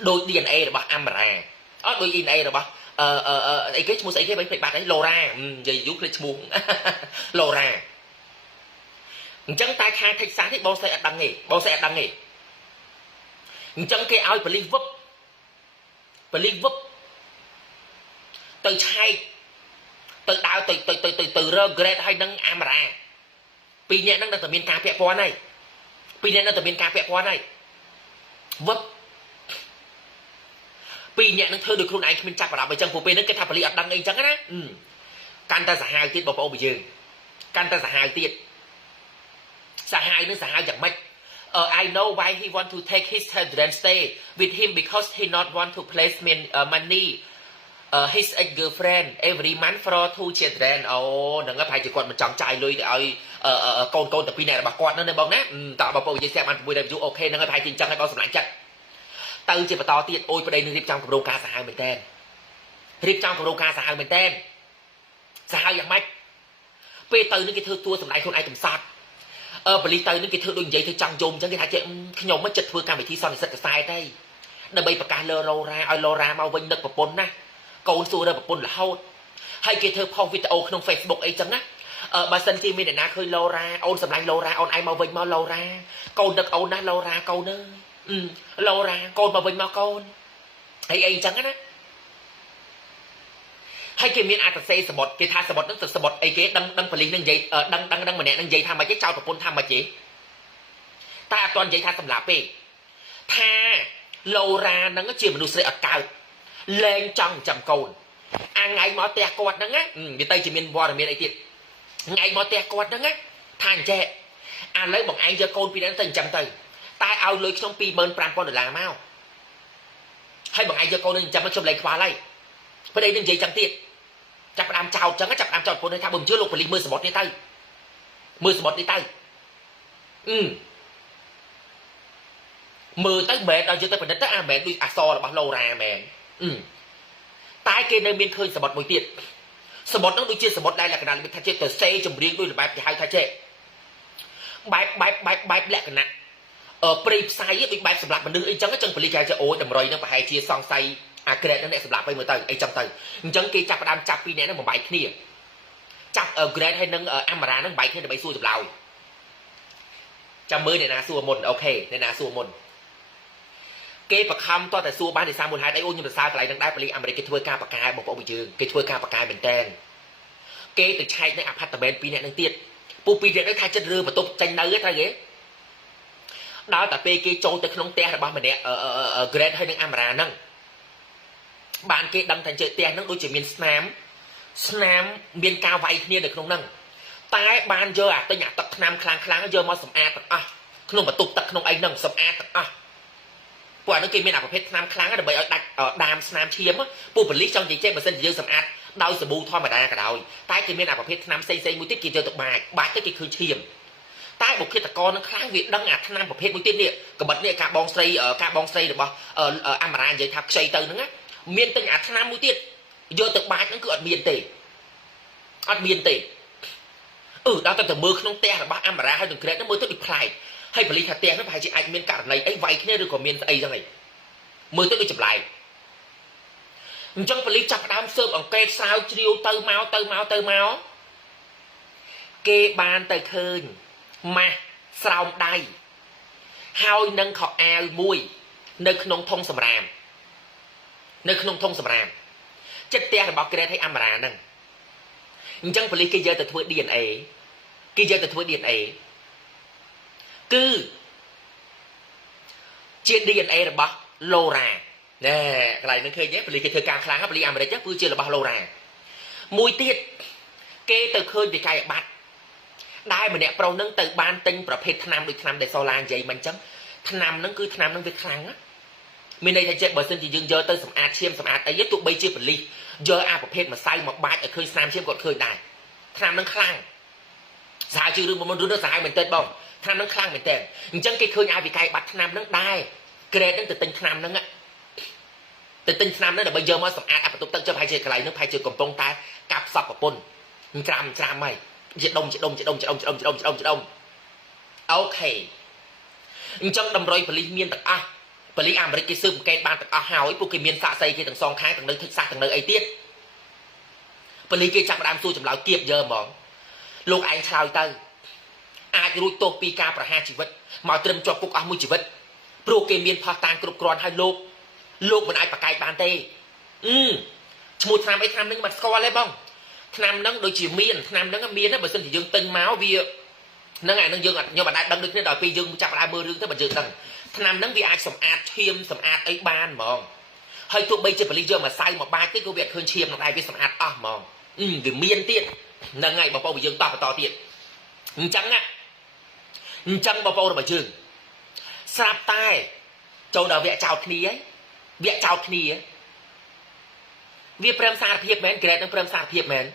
đôi DNA របស់ Amara អត់ដូច DNA របស់អីគេឈ្មោះស្អីគេវិញភ្លេចបាត់ហើយ Laura និយាយយូរភ្លេចឈ្មោះ Laura អញ្ចឹងតែខាង Texas នេះបងស្រីអត់ដឹងទេបងស្រីអត់ដឹងទេអញ្ចឹងគេឲ្យប៉ូលីសវឹបទៅឆែកទៅដើរទៅរក Grade ហើយនឹង Amara ពីរនាក់ហ្នឹងនៅតែមានការពាក់ព័ន្ធហើយពីរនាក់នៅតែមានការពាក់ព័ន្ធហើយវឹបពីរនាក់នឹងធ្វើដោយខ្លួនឯងគ្មានចាប់ប្រដាប់អញ្ចឹងព្រោះពេលហ្នឹងគេថាប៉ូលីសអត់ដឹងអីអញ្ចឹងណាកាន់តែសាហាវទៀតបងប្អូនយើងកាន់តែសាហាវទៀតសាហាវនឹងសាហាវយ៉ាងម៉េចI know why he want to take his children stay with him because he not want to place money his ex girlfriend every month for 2 children អូហ្នឹងហើយប្រហែលជាគាត់មិនចង់ចាយលុយទៅឲ្យកូនតែពីរនាក់របស់គាត់ហ្នឹងណាបងណាតើបងប្អូននិយាយស្រាប់បាន6 review អូខេហ្នឹងហើយប្រហែលជាអញ្ចឹងហើយបងសម្លាញ់ចិត្តទៅជាបន្តទៀតអូយប្តីនឹងរៀបចំគម្រោងការសាហាវមែនតើរៀបចំគម្រោងការសាហាវមែនតើសាហាវយ៉ាងម៉េចពេលទៅនឹងគេធ្វើតួសម្ដែងខ្លួនឯងកំសត់បលីទៅនឹងគេធ្វើដូចនិយាយទៅចង់យំអញ្ចឹងគេថាចេះខ្ញុំមិនចិត្តធ្វើកម្មវិធីសន្និសិទកសែតទេដើម្បីប្រកាសលើឡូរ៉ាឲ្យឡូរ៉ាមកវិញនឹកប្រពន្ធណាកូនសួររកប្រពន្ធរហូតហើយគេធ្វើផុសវីដេអូក្នុង Facebook អីចឹងណាបើសិនជាមានអ្នកណាឃើញឡូរ៉ាអូនសម្លាញ់ឡូរ៉ាអូនឯងមកវិញមកឡូរ៉ាកូននឹកអូនណាឡូរ៉ាកូនអើយឡូរ៉ាកូនមកវិញមកកូនហើយអីចឹងណាហើយគេមានអត្តសេសមុទ្រគេថាសមុទ្រហ្នឹងទៅសមុទ្រអីគេដឹងប៉ូលីសនឹងនិយាយដឹងម្នាក់នឹងនិយាយថាម៉េចទេចោលប្រពន្ធថាម៉េចទេតែអត់ទាន់និយាយថាសម្លាប់ទេថាឡូរ៉ាហ្នឹងជាមនុស្សស្រីអត់កើតលែងចង់ចាំកូនថ្ងៃមកផ្ទះគាត់ហ្នឹងណានិយាយទៅជាមានវត្តមានអីទៀតថ្ងៃមកផ្ទះគាត់ហ្នឹងណាថាអញ្ចេះឥឡូវបងឯងយកកូនពីហ្នឹងទៅចិញ្ចឹមទៅតែឲ្យលុយខ្ញុំ$25,000មកហើយបងឯងយកកូននឹងចិញ្ចឹមខ្ញុំលែងខ្វល់ហើយប្តីនឹងនិយាយចឹងទៀតចាប់ផ្ដើមចោតចឹងចាប់ផ្ដើមចោតប្រពន្ធថាបើមិនជឿលោកប៉ូលីសមើលសមុទ្រនេះទៅមើលសមុទ្រនេះទៅមើលទៅមែនដល់យកទៅប្រឌិតទៅអាមែនដូចអក្សររបស់ឡូរ៉ាមែនតែគេនៅមានឃើញសមុទ្រមួយទៀតសមុទ្រហ្នឹងដូចជាសមុទ្រដែលលក្ខណៈរបៀបថាជាទៅសេចម្រៀងដូចបែបគេហៅថាចេះបែបលក្ខណៈព្រៃផ្សៃដូចបែបសម្រាប់មនុស្សអីចឹងប៉ូលីសគេថាអូយតម្រុយហ្នឹងប្រហែលជាសង្ស័យអាក្រែតហ្នឹងអ្នកសម្រាប់ទៅមើលទៅអីចឹងទៅអញ្ចឹងគេចាប់ផ្ដើមចាប់ពីរនាក់ហ្នឹងបំបែកគ្នាចាប់ក្រែតហើយនឹងអាម៉ារ៉ាហ្នឹងបែកគ្នាដើម្បីសួរចម្លើយចាំមើលអ្នកណាសួរមុនអូខេអ្នកណាសួរមុនគេបខំតតែសួរបានដោយសារមូលហេតុអីអូខ្ញុំសរសើរកន្លែងហ្នឹងដែរប៉ូលីសអាមេរិកគេធ្វើការបកកែបងប្អូនយើងគេធ្វើការបកកែមែនតើគេទៅឆែកនៅអាផាតមែនពីរនាក់ហ្នឹងទៀតពួកពីរនាក់ហ្នឹងថាចិត្តរើបន្ទប់ចេញនៅទៅគេដល់តែពេលគេចូលទៅក្នុងផ្ទះរបស់ម្នាក់ក្រែតហើយនឹងអាម៉ារ៉ាហ្នឹងបានគេដឹងថាជើផ្ទះហ្នឹងដូចជាមានស្នាមមានការវាយគ្នានៅក្នុងហ្នឹងតែបានយកអាទិញអាទឹកថ្នាំខ្លាំងយកមកសម្អាតទាំងអស់ក្នុងបន្ទប់ទឹកក្នុងអីហ្នឹងសម្អាតទាំងអស់ពួកអាហ្នឹងគេមានអាប្រភេទថ្នាំខ្លាំងដើម្បីឲ្យដាច់ដាមស្នាមឈាមពួកប៉ូលីសចង់និយាយចេះបើសិនជាយើងសម្អាតដោយសាប៊ូធម្មតាក៏ដោយតែគេមានអាប្រភេទថ្នាំផ្សេងមួយទៀតគេយកទៅបាចទៅគេឃើញឈាមតែបុគ្គលិកនឹងខ្លាំងវាដឹងអាថ្នាំប្រភេទមួយទៀតនេះក្បិតនេះការបងស្រីរបស់អាម៉ារ៉ានិយាយថាខ្ចីទៅហ្នឹងមានទាំងអាថ្នាំមួយទៀតយកទៅបាចហ្នឹងគឺអត់មានទេដល់តែមើលក្នុងផ្ទះរបស់អាម៉ារ៉ាហើយនឹងក្រែតហ្នឹងមើលទៅដូចប្លែកហើយប៉ូលីសថាផ្ទះហ្នឹងប្រហែលជាអាចមានករណីអីវាយគ្នាឬក៏មានស្អីចឹងហីមើលទៅដូចចម្លែកអញ្ចឹងប៉ូលីសចាប់ផ្ដើមស៊ើបអង្កេតស្រាវជ្រាវទៅមកគេបានទៅឃើញម៉ាស់ស្រោមដៃហើយនឹងខោអាវមួយនៅក្នុងធុងសម្រាមចិត្តផ្ទះរបស់ក្រែតហើយអាម៉ារ៉ាហ្នឹងអញ្ចឹងប៉ូលីសគេយកទៅធ្វើ DNA គឺជា DNA របស់ឡូរ៉ាណែកន្លែងហ្នឹងឃើញទេប៉ូលីសគេធ្វើការខ្លាំងប៉ូលីសអាមេរិកគឺជារបស់ឡូរ៉ាមួយទៀតគេទៅឃើញវិក័យប័ត្រដែលម្នាក់ប្រុសហ្នឹងទៅបានទិញប្រភេទថ្នាំដូចថ្នាំដែលសូឡានិយាយមិនអញ្ចឹងថ្នាំហ្នឹងគឺថ្នាំហ្នឹងវាខ្លាំងណាមានន័យថាចេះបើសិនជាយើងយកទៅសម្អាតឈាមសម្អាតអីទោះបីជាប៉ូលីសយកអាប្រភេទម្សៅមកបាចឲ្យឃើញស្នាមឈាមគាត់ឃើញដែរថ្នាំហ្នឹងខ្លាំងសាហាវជារឿងមុនរឿងសាហាវមែនតើបងថ្នាំហ្នឹងខ្លាំងមែនតើអញ្ចឹងគេឃើញអាវិក័យប័ត្រថ្នាំហ្នឹងដែរក្រេតហ្នឹងទៅទិញថ្នាំហ្នឹងដើម្បីយកមកសម្អាតអាបន្ទប់ទឹកចុះប្រហែលជាកន្លែងហ្នឹងប្រហែលជាកំពុងតែកាប់សពប្រពន្ធច្រាំហើយជាដុំអូខេអញ្ចឹងតម្រុយប៉ូលីសមានទាំងអស់ ប៉ូលីសអាមេរិកគេស៊ើបអង្កេតបានទាំងអស់ហើយពួកគេមានសាកសីគេទាំងសងខាងទាំងនៅទឹកសាសទាំងនៅអីទៀតប៉ូលីសគេចាប់ផ្ដើមសួរចម្លើយគៀបយើហ្មងលោកឯងឆ្លើយទៅអាចរួចទោសពីការប្រហារជីវិតមកត្រឹមជាប់គុកអស់មួយជីវិតព្រោះគេមានផុសតាងគ្រប់គ្រាន់ហើយលោកមិនអាចប្រកែកបានទេឈ្មោះឆ្នាំអីឆ្នាំហ្នឹងមិនស្គាល់ទេបងឆ្នាំហ្នឹងដូចជាមានឆ្នាំហ្នឹងមានបើសិនជាយើងទិញមកវាហ្នឹងអាហ្នឹងយើងខ្ញុំមិនអាចដឹងដូចគ្នាដល់ពេលយើងចាប់ដើមមើលរឿងទៅបើយើងដឹងឆ្នាំហ្នឹងវាអាចសម្អាតឈាមសម្អាតអីបានហ្មងហើយទោះបីជាប៉ូលីសយកមកសៅមកបាចទេក៏វាអត់ឃើញឈាមនឹងដែរវាសម្អាតអស់ហ្មងវាមានទៀតហ្នឹងហើយបងប្អូនយើងតបន្តទៀតអញ្ចឹងបងប្អូនរបស់យើងស្រាប់តែចូលដល់វគ្គចោតគ្នាហើយវគ្គចោតគ្នាវាព្រមសារភាពមែនក្រេតនឹងព្រមសារភាពមែន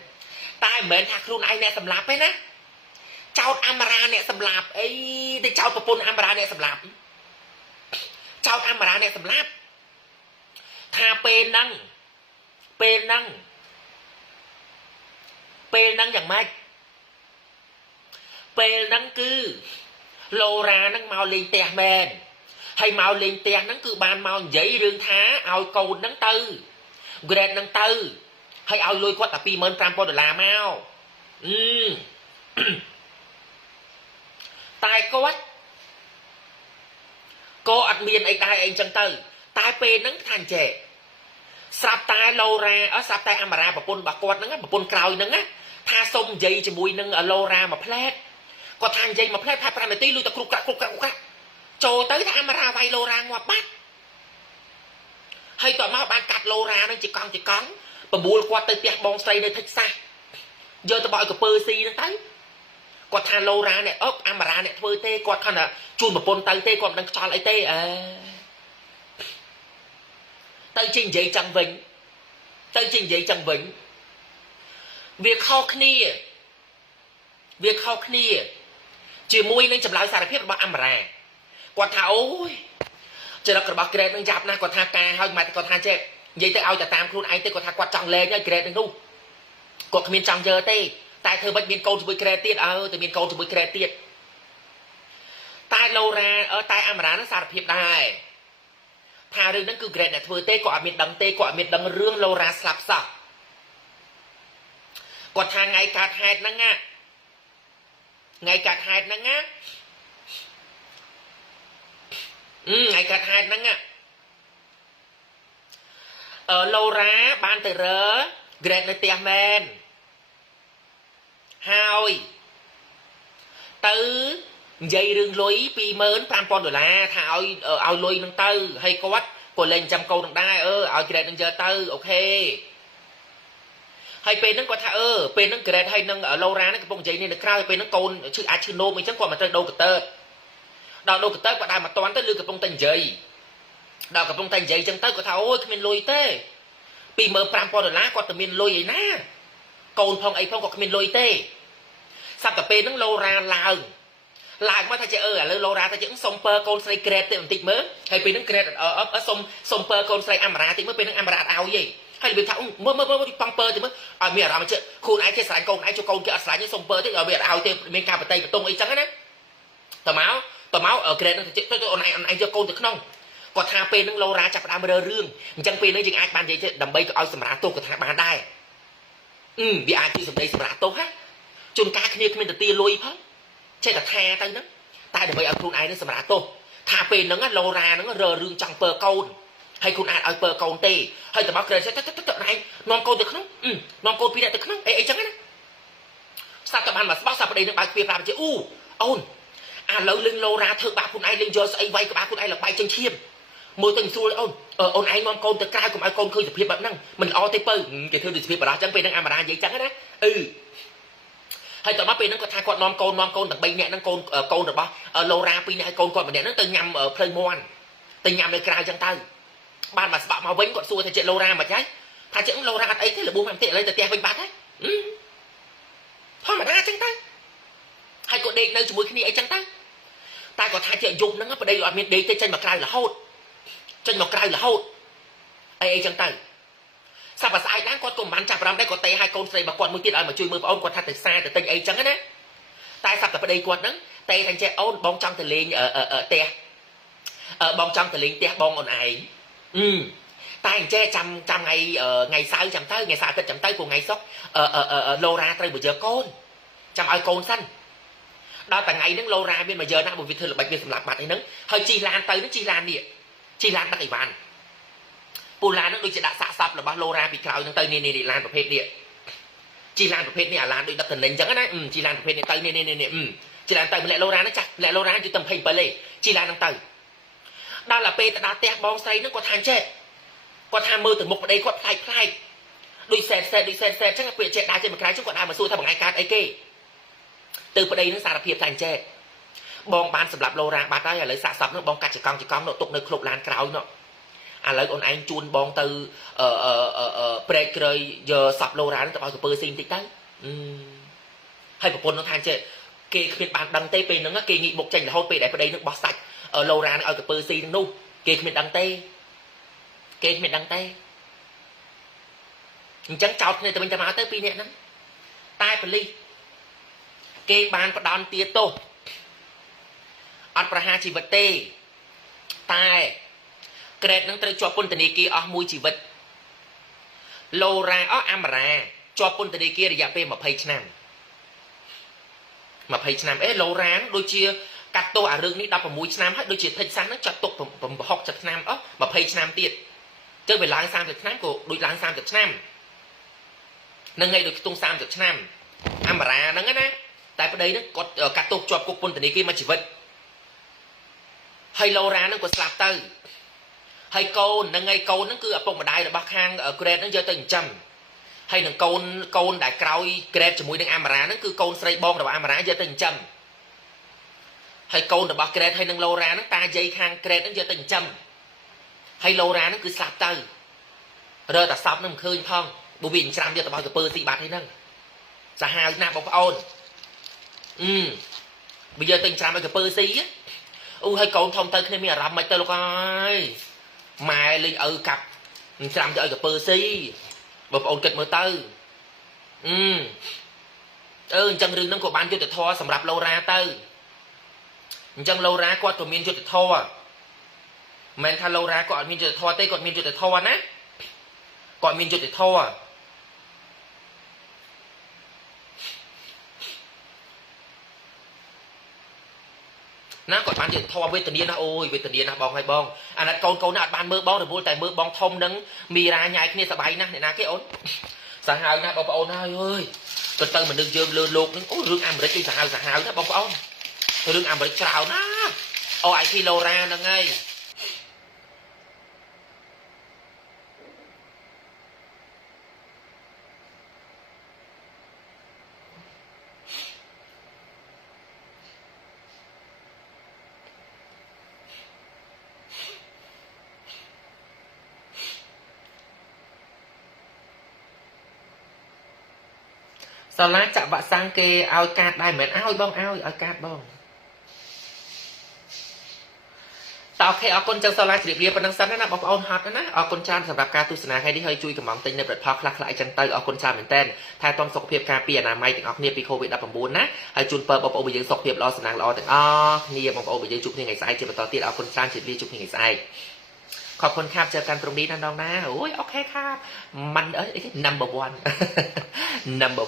តែមិនមែនថាខ្លួនឯងអ្នកសម្លាប់ទេណាចោតអមរាអ្នកសម្លាប់អីទៅចោតប្រពន្ធអមរាអ្នកសម្លាប់ចោតអមរាអ្នកសម្លាប់ថាពេលហ្នឹងយ៉ាងម៉េចពេលហ្នឹងគឺឡូរ៉ាហ្នឹងមកលេងផ្ទះមែនហើយមកលេងផ្ទះហ្នឹងគឺបានមកនិយាយរឿងថាឲ្យកូនហ្នឹងទៅ grade ហ្នឹងទៅហើយឲ្យលុយគាត់តែ $25,000 មកតែគាត់ក៏អត់មានអីដែរអីចឹងទៅតែពេលហ្នឹងថាអញ្ចេះស្រាប់តែឡូរ៉ាស្រាប់តែអមរាប្រពន្ធរបស់គាត់ហ្នឹងប្រពន្ធក្រោយហ្នឹងណាថាសុំនិយាយជាមួយនឹងឡូរ៉ាមួយផ្លែតគាត់ថានិយាយមួយផ្លែតថា5នាទីលុយតែគ្រប់កាក់ចូលទៅថាអមរាវាយឡូរ៉ាងាប់បាត់ហើយតមកបានកាត់ឡូរ៉ាហ្នឹងជាកង់បបួលគាត់ទៅផ្ទះបងស្រីនៅថិចសាសយកទៅបោយកពើស៊ីហ្នឹងទៅគាត់ថាឡូរ៉ាអ្នកអមរាអ្នកធ្វើទេគាត់ខំថាជូនប្រពន្ធទៅទេគាត់មិនដឹងខ្យល់អីទេទៅជិះនិយាយចឹងវិញវាខុសគ្នាជាមួយនឹងចម្លើយសារភាពរបស់អមរាគាត់ថាអូយចរិតរបស់ grade នឹងយ៉ាប់ណាស់គាត់ថាការហើយម៉ែគាត់ថាចេះនិយាយទៅឲ្យតែតាមខ្លួនឯងទេគាត់ថាគាត់ចង់លេងហើយ grade នឹងនោះគាត់គ្មានចង់យើទេតែធ្វើមិនមានកូនជាមួយ grade ទៀតតែមានកូនជាមួយ grade ទៀតតែឡូរ៉ាតែអមរានឹងសារភាពដែរថារឿងហ្នឹងគឺ grade អ្នកធ្វើទេគាត់អត់មានដឹងទេគាត់អត់មានដឹងរឿងឡូរ៉ាស្លាប់សោះគាត់ថាថ្ងៃកើតហេតុហ្នឹងថ្ងៃកើតហេតុហ្នឹងឡូរ៉ាបានទៅរើ grade នៅផ្ទះមែនហើយទៅនិយាយរឿងលុយ$25,000ថាឲ្យលុយនឹងទៅហើយគាត់ក៏លេងចាំកូននឹងដែរឲ្យ grade នឹងយកទៅអូខេហើយពេលហ្នឹងគាត់ថាពេលហ្នឹង grade ហើយនឹងឡូរ៉ាហ្នឹងកំពុងនិយាយនេះនៅក្រៅពេលហ្នឹងកូនអាចឈឺនោមអីចឹងគាត់មកត្រូវដូរកតើដល់ដូរកតើគាត់ដើរមកតាន់ទៅឬកំពុងតែនិយាយដល់កំពុងតែនិយាយចឹងទៅគាត់ថាអូយគ្មានលុយទេ$25,000គាត់តែមានលុយឯណាកូនផងអីផងគាត់គ្មានលុយទេសប្តាហ៍ពេលហ្នឹងឡូរ៉ាឡើងមកថាចេះឥឡូវឡូរ៉ាថាចេះសុំពើកូនស្រី grade ទៅបន្តិចមើលហើយពេលហ្នឹង grade សុំពើកូនស្រីអមរាតិចមើលពេលហ្នឹងអមរាអត់ឲ្យទេហើយរបៀបថាមើលប៉ងពើទៅមើលឲ្យមានអារម្មណ៍ចេះខ្លួនឯងចេះស្រឡាញ់កូនឯងចូលកូនគេអត់ស្រឡាញ់ទេសុំពើតិចឲ្យវាអត់ឲ្យទេមានការបតីបតុងអីចឹងណាតមក grade ហ្នឹងទៅអូនឯងយកកូនទៅក្នុងគាត់ថាពេលហ្នឹងឡូរ៉ាចាប់ផ្ដើមរើរឿងអញ្ចឹងពេលហ្នឹងយើងអាចបាននិយាយទៅដើម្បីឲ្យសម្រាប់ទោសគាត់ថាបានដែរវាអាចជាសម្ដីសម្រាប់ទោសណាជួនកាលគ្នាគ្មានទៅទាលុយផងចេះតែថាទៅហ្នឹងតែដើម្បីឲ្យខ្លួនឯងនឹងសម្រាប់ទោសថាពេលហ្នឹងឡូរ៉ាហ្នឹងរើរឿងចង់ពើកូនហើយខ្លួនអាចឲ្យពើកូនទេហើយតមក grade ទៅឯងនាំកូនទៅក្នុងនាំកូនពីរនាក់ទៅក្នុងអីចឹងណាស្ដាប់តែបានមកស្បោះសាប់ប្តីនឹងបើកទ្វារប្រាប់ជាអូនឥឡូវលេងឡូរ៉ាធ្វើបាបខ្លួនឯងលេងយកស្អីវាយក្បាលខ្លួនឯងលបាយចឹងឈាមមើលទៅស្រួលអូនឯងនាំកូនទៅក្រៅកុំឲ្យកូនឃើញសភាពបែបហ្នឹងមិនល្អទេពើគេធ្វើដូចសភាពបារោះចឹងពេលហ្នឹងអមរានិយាយចឹងណាហើយតមកពេលហ្នឹងគាត់ថាគាត់នាំកូនទាំង3នាក់ហ្នឹងកូនរបស់ឡូរ៉ា2នាក់ហើយកូនគាត់ម្នាក់ហ្នឹងទៅញ៉ាំភ្លើងមាន់ទៅញ៉ាំនៅក្រៅចឹងទៅបានមកស្បាក់មកវិញគាត់សួរថាចេះឡូរ៉ាមិនចាថាចេះឡូរ៉ាអត់អីទេលបួសមកបន្តិចឥឡូវទៅផ្ទះវិញបាត់ហើយធម្មតាចឹងទៅហើយគាត់ដេកនៅជាមួយគ្នាអីចឹងទៅតែគាត់ថាជាយប់ហ្នឹងប្តីអត់មានដេកទេចេញមកក្រៅរហូតអីចឹងទៅសប្តាហ៍ស្អែកឡើងគាត់ក៏មិនបានចាប់អារម្មណ៍ដែរគាត់ទេឲ្យកូនស្រីរបស់គាត់មួយទៀតឲ្យមកជួយមើលប្អូនគាត់ថាទៅសារទៅទិញអីចឹងណាតែសប្តាហ៍ប្តីគាត់ហ្នឹងទេថាចេះអូនបងចង់ទៅលេងផ្ទះ បងចង់ទៅលេងផ្ទះបងអូនឯងតែអញ្ចេះចាំថ្ងៃសៅរ៍ចាំទៅថ្ងៃសៅរ៍អាទិត្យចាំទៅព្រោះថ្ងៃសុក្រឡូរ៉ាត្រូវបើយកកូនចាំឲ្យកូនសិនដល់តែថ្ងៃហ្នឹងឡូរ៉ាមានមកយកណាបើវាធ្វើល្បិចវាសម្លាប់បាត់អីហ្នឹងហើយជិះឡានទៅហ្នឹងជិះឡាននេះជិះឡានដឹកអីវ៉ាន់ពូឡានហ្នឹងដូចជាដាក់សាកសពរបស់ឡូរ៉ាពីក្រោយហ្នឹងទៅនេះឡានប្រភេទនេះជិះឡានប្រភេទនេះអាឡានដូចដឹកតំណែងអញ្ចឹងណាជិះឡានប្រភេទនេះទៅនេះជិះឡានទៅម្លាក់ឡូរ៉ាហ្នឹងចាស់ម្លាក់ឡូរ៉ាយូរទៅ27ទេជិះឡានហ្នឹងទៅដល់តែពេលទៅដល់ផ្ទះបងស្រីហ្នឹងគាត់ថាអញ្ចេះគាត់ថាមើលទៅមុខប្តីគាត់ប្លែកដូចសែតអញ្ចឹងពេលចេះដើរចេញមកក្រៅចឹងគាត់ដើរមកសួរថាបងឯងកើតអីគេទៅប្តីនឹងសារភាពថាអញ្ចេះបងបានសម្រាប់ឡូរ៉ាបាត់ហើយឥឡូវសាកសពនឹងបងកាត់ចកង់នោះទុកនៅក្លុបឡានក្រោយនោះឥឡូវអូនឯងជូនបងទៅព្រែកក្រោយយកសពឡូរ៉ានឹងទៅឲ្យកពើស៊ីបន្តិចទៅហើយប្រពន្ធនឹងថាអញ្ចេះគេគ្មានបានដឹងទេពេលហ្នឹងគេងាកមុខចេញរហូតពេលដែលប្តីនឹងបោះសាច់ឡូរ៉ានឹងឲ្យកពើស៊ីនឹងនោះគេគ្មានដឹងទេអញ្ចឹងចោតគ្នាទៅវិញទៅមកទៅពីរនាក់ហ្នឹងតែប៉ូលីសគេបានផ្ដន់ទាទោសអត់ប្រហារជីវិតទេតែក្រេតនឹងត្រូវជាប់ពន្ធនាគារអស់មួយជីវិតឡូរ៉ាអាម៉ារ៉ាជាប់ពន្ធនាគាររយៈពេល20ឆ្នាំឡូរ៉ាដូចជាកាត់ទោសអារឿងនេះ16ឆ្នាំហើយដូចជាថិចសាសហ្នឹងចាត់ទុក60ឆ្នាំ20ឆ្នាំទៀតចឹងវាឡើង30ឆ្នាំក៏ដូចឡើង30ឆ្នាំនឹងថ្ងៃដូចខ្ទង់30ឆ្នាំអាម៉ារ៉ាហ្នឹងណាតែប្តីហ្នឹងគាត់កាត់ទោសជាប់គុកពន្ធនាគារមួយជីវិតហើយឡូរ៉ាហ្នឹងក៏ស្លាប់ទៅហើយកូនហ្នឹងគឺឪពុកម្ដាយរបស់ខាងក្រេតហ្នឹងយកទៅចិញ្ចឹមហើយនឹងកូនដែលក្រោយក្រេតជាមួយនឹងអាម៉ារ៉ាហ្នឹងគឺកូនស្រីបងរបស់អាម៉ារ៉ាយកទៅចិញ្ចឹមហើយកូនរបស់ក្រេតហើយនឹងឡូរ៉ាហ្នឹងតាយាយខាងក្រេតហ្នឹងយកទៅចិញ្ចឹមហើយឡូរ៉ាហ្នឹងគឺស្លាប់ទៅរើតែសពហ្នឹងមិនឃើញផងបើវាច្រាំយកទៅបោះទៅពើស៊ីបាត់ហើយហ្នឹងសាហាវណាស់បងប្អូនបើយកទៅច្រាំឲ្យកពើស៊ីអូហើយកូនធំទៅគ្នាមានអារម្មណ៍មិនទៅលោកអើយម៉ែលេងឪកាប់ច្រាំទៅឲ្យកពើស៊ីបងប្អូនគិតមើលទៅអញ្ចឹងរឿងហ្នឹងក៏បានយុត្តិធម៌សម្រាប់ឡូរ៉ាទៅអញ្ចឹងឡូរ៉ាគាត់ក៏មានយុត្តិធម៌មិនមែនថាឡូរ៉ាគាត់អត់មានយុត្តិធម៌ទេគាត់មានយុត្តិធម៌ណាគាត់មានយុត្តិធម៌ណាគាត់បានយុត្តិធម៌វេទនាណាអូយវេទនាណាបងហើយបងអាណិតកូនណាអត់បានមើលបងរវល់តែមើលបងធំនឹងមីរ៉ាញ៉ាយគ្នាសប្បាយណាស់អ្នកណាគេអូនសាហាវណាស់បងប្អូនហើយអើយទៅមនុស្សយើងលើលោកនឹងអូរឿងអាមេរិកគឺសាហាវណាបងប្អូនរឿងអាមេរិកច្រើនណាអូអាយធីឡូរ៉ាហ្នឹងហើយសាលាចាក់វ៉ាក់សាំងគេឲ្យកាតដែរមិនមែនឲ្យបងឲ្យកាតបងតើអូខេអរគុណចឹងសាលាជ្រាបលាប៉ុណ្្នឹងសិនណាបងប្អូនហត់ណាអរគុណច្រើនសម្រាប់ការទស្សនាថ្ងៃនេះហើយជួយកំងទិញនៅផលិតផលខ្លះៗចឹងទៅអរគុណច្រើនមែនតើថែទាំសុខភាពការពារអនាម័យទាំងអស់គ្នាពី COVID-19 ណាហើយជូនពរបងប្អូនយើងសុខភាពល្អសំណាងល្អទាំងអស់គ្នាបងប្អូនយើងជួបគ្នាថ្ងៃស្អែកជាបន្តទៀតអរគុណច្រើនជម្រាបលាជួបគ្នាថ្ងៃស្អែកขอบคุณครับเจอกันตรงนี้นะน้องนะโอ้ยโอเคครับมันnumber one number